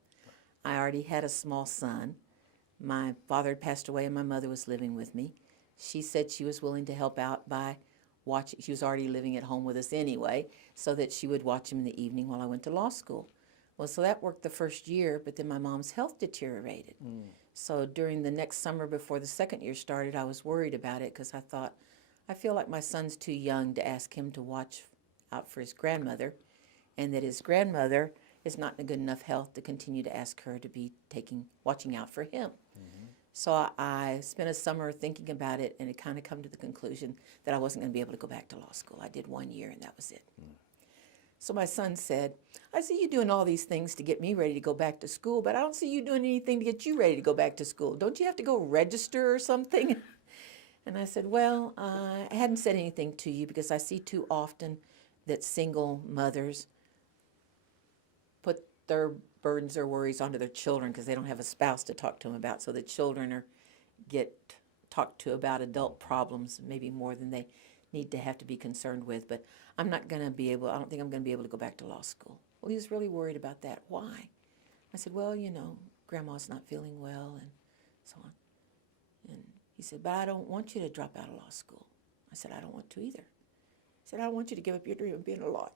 I already had a small son. My father had passed away and my mother was living with me. She said she was willing to help out by watching. She was already living at home with us anyway, so that she would watch him in the evening while I went to law school. Well, so that worked the first year, but then my mom's health deteriorated. So during the next summer before the second year started, I was worried about it, because I thought, I feel like my son's too young to ask him to watch out for his grandmother, and that his grandmother is not in a good enough health to continue to ask her to be watching out for him. So I spent a summer thinking about it, and it kind of come to the conclusion that I wasn't going to be able to go back to law school. I did 1 year, and that was it. So my son said, I see you doing all these things to get me ready to go back to school, but I don't see you doing anything to get you ready to go back to school. Don't you have to go register or something? And I said, well, I hadn't said anything to you because I see too often that single mothers put their burdens or worries onto their children because they don't have a spouse to talk to them about. So the children get talked to about adult problems maybe more than they need to have to be concerned with. But I don't think I'm going to be able to go back to law school. Well, he was really worried about that. Why? I said, well, Grandma's not feeling well and so on. And he said, but I don't want you to drop out of law school. I said, I don't want to either. He said, I don't want you to give up your dream of being a lawyer.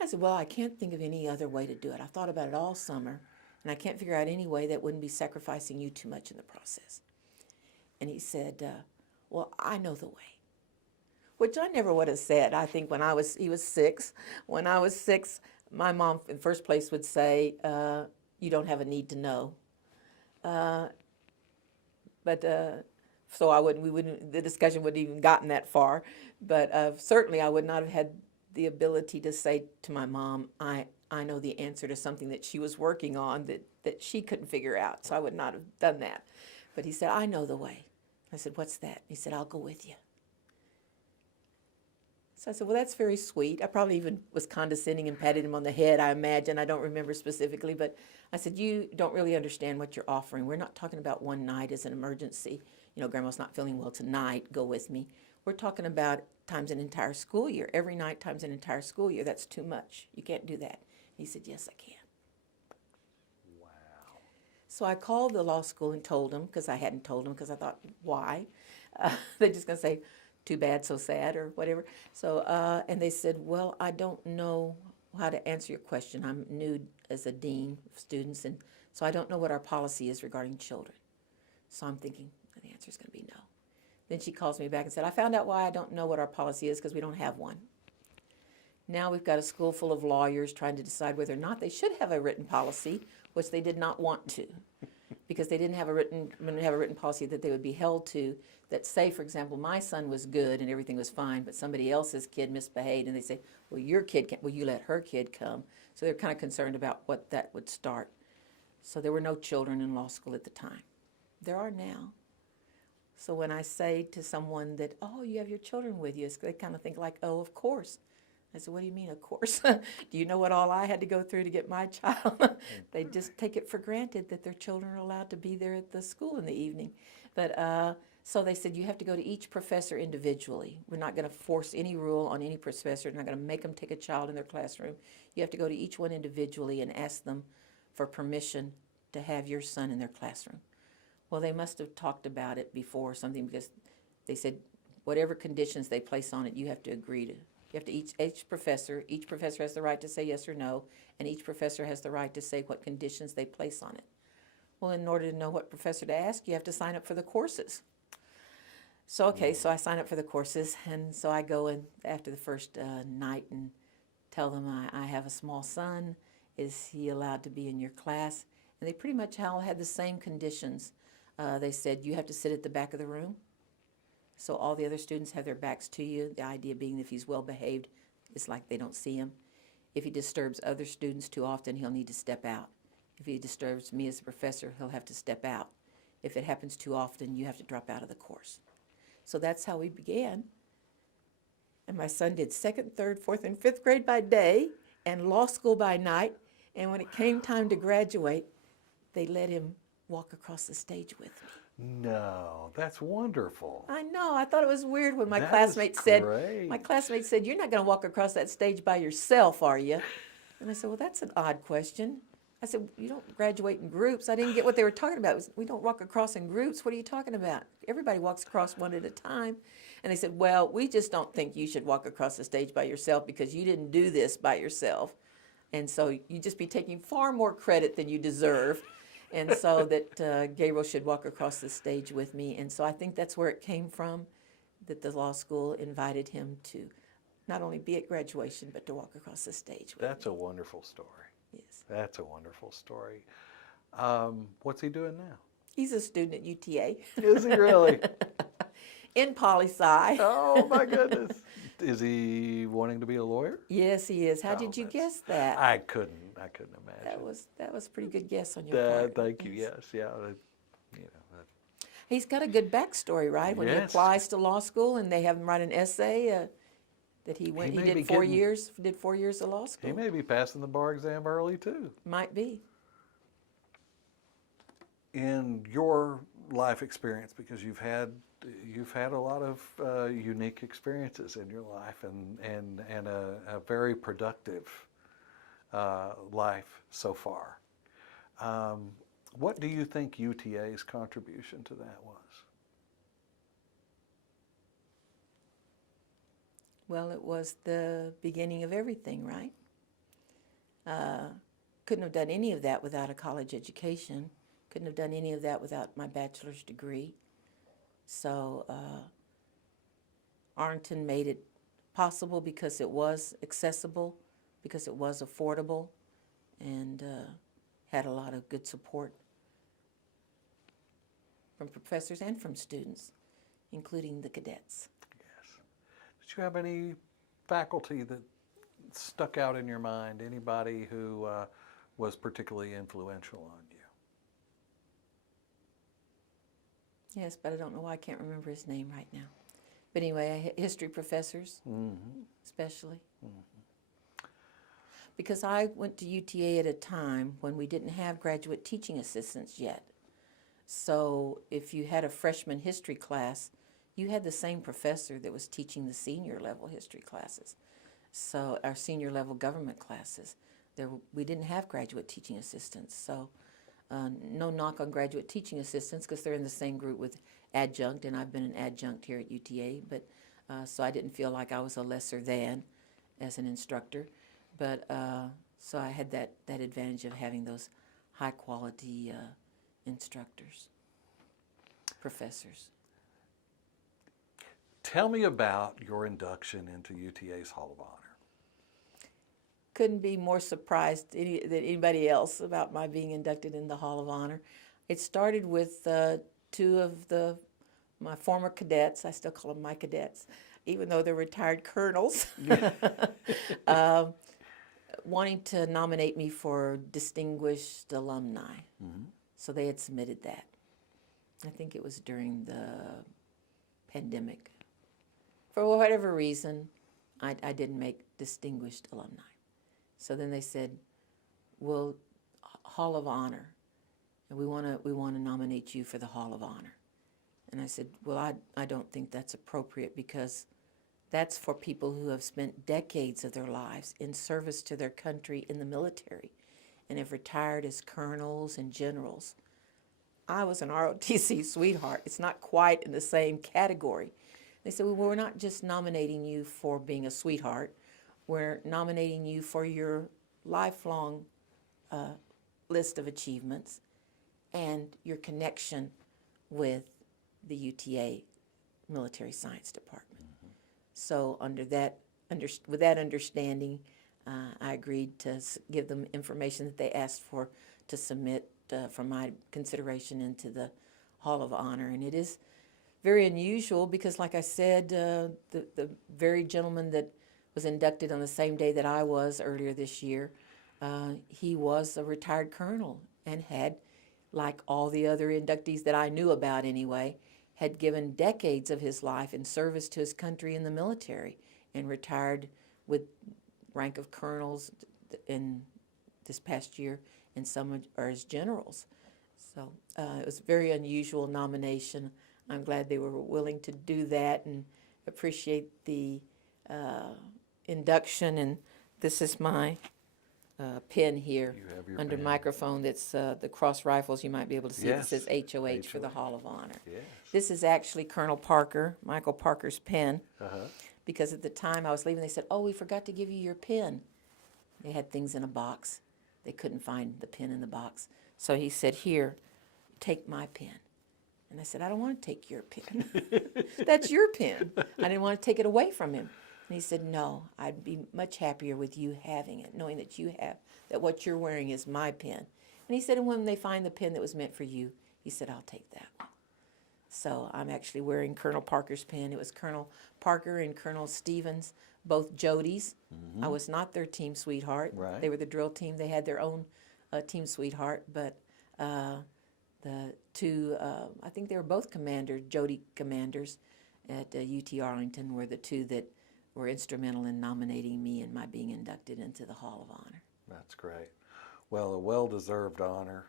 I said, well, I can't think of any other way to do it. I thought about it all summer, and I can't figure out any way that wouldn't be sacrificing you too much in the process. And he said, well, I know the way. Which I never would have said. I think he was 6. When I was 6, my mom in first place would say, you don't have a need to know. So the discussion wouldn't even gotten that far. But certainly I would not have had the ability to say to my mom, I know the answer to something that she was working on that she couldn't figure out. So I would not have done that. But he said, I know the way. I said, what's that? He said, I'll go with you. So I said, well, that's very sweet. I probably even was condescending and patted him on the head, I imagine. I don't remember specifically. But I said, you don't really understand what you're offering. We're not talking about one night as an emergency. Grandma's not feeling well tonight, go with me. We're talking about times an entire school year. Every night times an entire school year. That's too much. You can't do that. He said, yes, I can. Wow. So I called the law school and told them, because I hadn't told them, because I thought, why? They're just going to say, too bad, so sad, or whatever. So, and they said, well, I don't know how to answer your question. I'm new as a dean of students, and so I don't know what our policy is regarding children. So I'm thinking, the answer is going to be no. Then she calls me back and said, I found out why I don't know what our policy is, because we don't have one. Now we've got a school full of lawyers trying to decide whether or not they should have a written policy, which they did not want to, because they didn't have a written policy that they would be held to. That, say, for example, my son was good and everything was fine, but somebody else's kid misbehaved, and they say, well, your kid can't, will you let her kid come? So they're kind of concerned about what that would start. So there were no children in law school at the time. There are now. So when I say to someone that, oh, you have your children with you, they kind of think like, oh, of course. I said, what do you mean, of course? Do you know what all I had to go through to get my child? They just take it for granted that their children are allowed to be there at the school in the evening. But so they said, you have to go to each professor individually. We're not going to force any rule on any professor. We're not going to make them take a child in their classroom. You have to go to each one individually and ask them for permission to have your son in their classroom. Well, they must have talked about it before or something, because they said whatever conditions they place on it, you have to agree to. You have to each professor has the right to say yes or no, and each professor has the right to say what conditions they place on it. Well, in order to know what professor to ask, you have to sign up for the courses. So, okay, so I sign up for the courses, and so I go in after the first night and tell them I have a small son. Is he allowed to be in your class? And they pretty much all had the same conditions. They said, you have to sit at the back of the room. So all the other students have their backs to you. The idea being if he's well behaved, it's like they don't see him. If he disturbs other students too often, he'll need to step out. If he disturbs me as a professor, he'll have to step out. If it happens too often, you have to drop out of the course. So that's how we began. And my son did 2nd, 3rd, 4th, and 5th grade by day and law school by night. And when it came time to graduate, they let him walk across the stage with me. No, that's wonderful. I know. I thought it was weird when my That is classmates said, great. you're not going to walk across that stage by yourself, are you? And I said, well, that's an odd question. I said, you don't graduate in groups. I didn't get what they were talking about. It was, we don't walk across in groups. What are you talking about? Everybody walks across one at a time. And they said, well, we just don't think you should walk across the stage by yourself because you didn't do this by yourself. And so you just be taking far more credit than you deserve. And so that Gabriel should walk across the stage with me. And so I think that's where it came from, that the law school invited him to not only be at graduation, but to walk across the stage with That's me. a wonderful story. Yes. That's a wonderful story. What's he doing now? He's a student at UTA. Is he really? In poli-sci. Oh my goodness. Is he wanting to be a lawyer? Yes, he is. How Oh, did you that's- guess that? I couldn't imagine. That was a pretty good guess on your part. Thank you. Yes. Yes, yeah. You know, He's got a good backstory, right? When he Yes. applies to law school and they have him write an essay that he may did be 4 getting- years, did 4 years of law school. he may be passing the bar exam early too. Might be. In your life experience, because you've had a lot of unique experiences in your life, and a very productive life so far. What do you think UTA's contribution to that was? Well, it was the beginning of everything, right? Couldn't have done any of that without a college education. Couldn't have done any of that without my bachelor's degree. So Arlington made it possible because it was accessible, because it was affordable, and had a lot of good support from professors and from students, including the cadets. Yes. Did you have any faculty that stuck out in your mind? Anybody who was particularly influential on you? Yes, but I don't know why I can't remember his name right now. But anyway, history professors, especially. Because I went to UTA at a time when we didn't have graduate teaching assistants yet. So if you had a freshman history class, you had the same professor that was teaching the senior level history classes. So our senior level government classes, we didn't have graduate teaching assistants. So no knock on graduate teaching assistants because they're in the same group with adjunct, and I've been an adjunct here at UTA, but so I didn't feel like I was a lesser than as an instructor. But so I had that advantage of having those high quality instructors, professors. Tell me about your induction into UTA's Hall of Honor. Couldn't be more surprised than anybody else about my being inducted in the Hall of Honor. It started with two of my former cadets. I still call them my cadets, even though they're retired colonels, wanting to nominate me for Distinguished Alumni. So they had submitted that. I think it was during the pandemic. For whatever reason, I didn't make distinguished alumni. So then they said, well, Hall of Honor, and we want to nominate you for the Hall of Honor. And I said, well, I don't think that's appropriate, because that's for people who have spent decades of their lives in service to their country in the military and have retired as colonels and generals. I was an ROTC sweetheart. It's not quite in the same category. They said, well, we're not just nominating you for being a sweetheart. We're nominating you for your lifelong list of achievements and your connection with the UTA Military Science Department. So with that understanding, I agreed to give them information that they asked for to submit for my consideration into the Hall of Honor. And it is very unusual because, like I said, the very gentleman that was inducted on the same day that I was earlier this year, he was a retired colonel and had, like all the other inductees that I knew about anyway, had given decades of his life in service to his country in the military and retired with rank of colonels in this past year, and some are as generals. So it was a very unusual nomination. I'm glad they were willing to do that and appreciate the induction. And this is my pin here You have your under pin. microphone. That's the cross rifles. You might be able to see it. It Yes. says HOH for the HOH. Hall of Honor. Yes. This is actually Colonel Parker, Michael Parker's pen, Uh-huh. because at the time I was leaving, they said, oh, we forgot to give you your pen. They had things in a box. They couldn't find the pen in the box. So he said, here, take my pen. And I said, I don't want to take your pen. That's your pen. I didn't want to take it away from him. And he said, no, I'd be much happier with you having it, knowing that you have, that what you're wearing is my pen. And he said, and when they find the pen that was meant for you, he said, I'll take that one. So I'm actually wearing Colonel Parker's pen. It was Colonel Parker and Colonel Stevens, both Jodies. I was not their team sweetheart. Right. They were the drill team. They had their own team sweetheart, but the two, I think they were both Jody commanders at UT Arlington, were the two that were instrumental in nominating me and my being inducted into the Hall of Honor. That's great. Well, a well-deserved honor,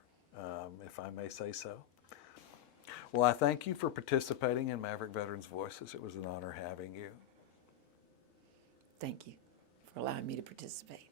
if I may say so. Well, I thank you for participating in Maverick Veterans Voices. It was an honor having you. Thank you for allowing me to participate.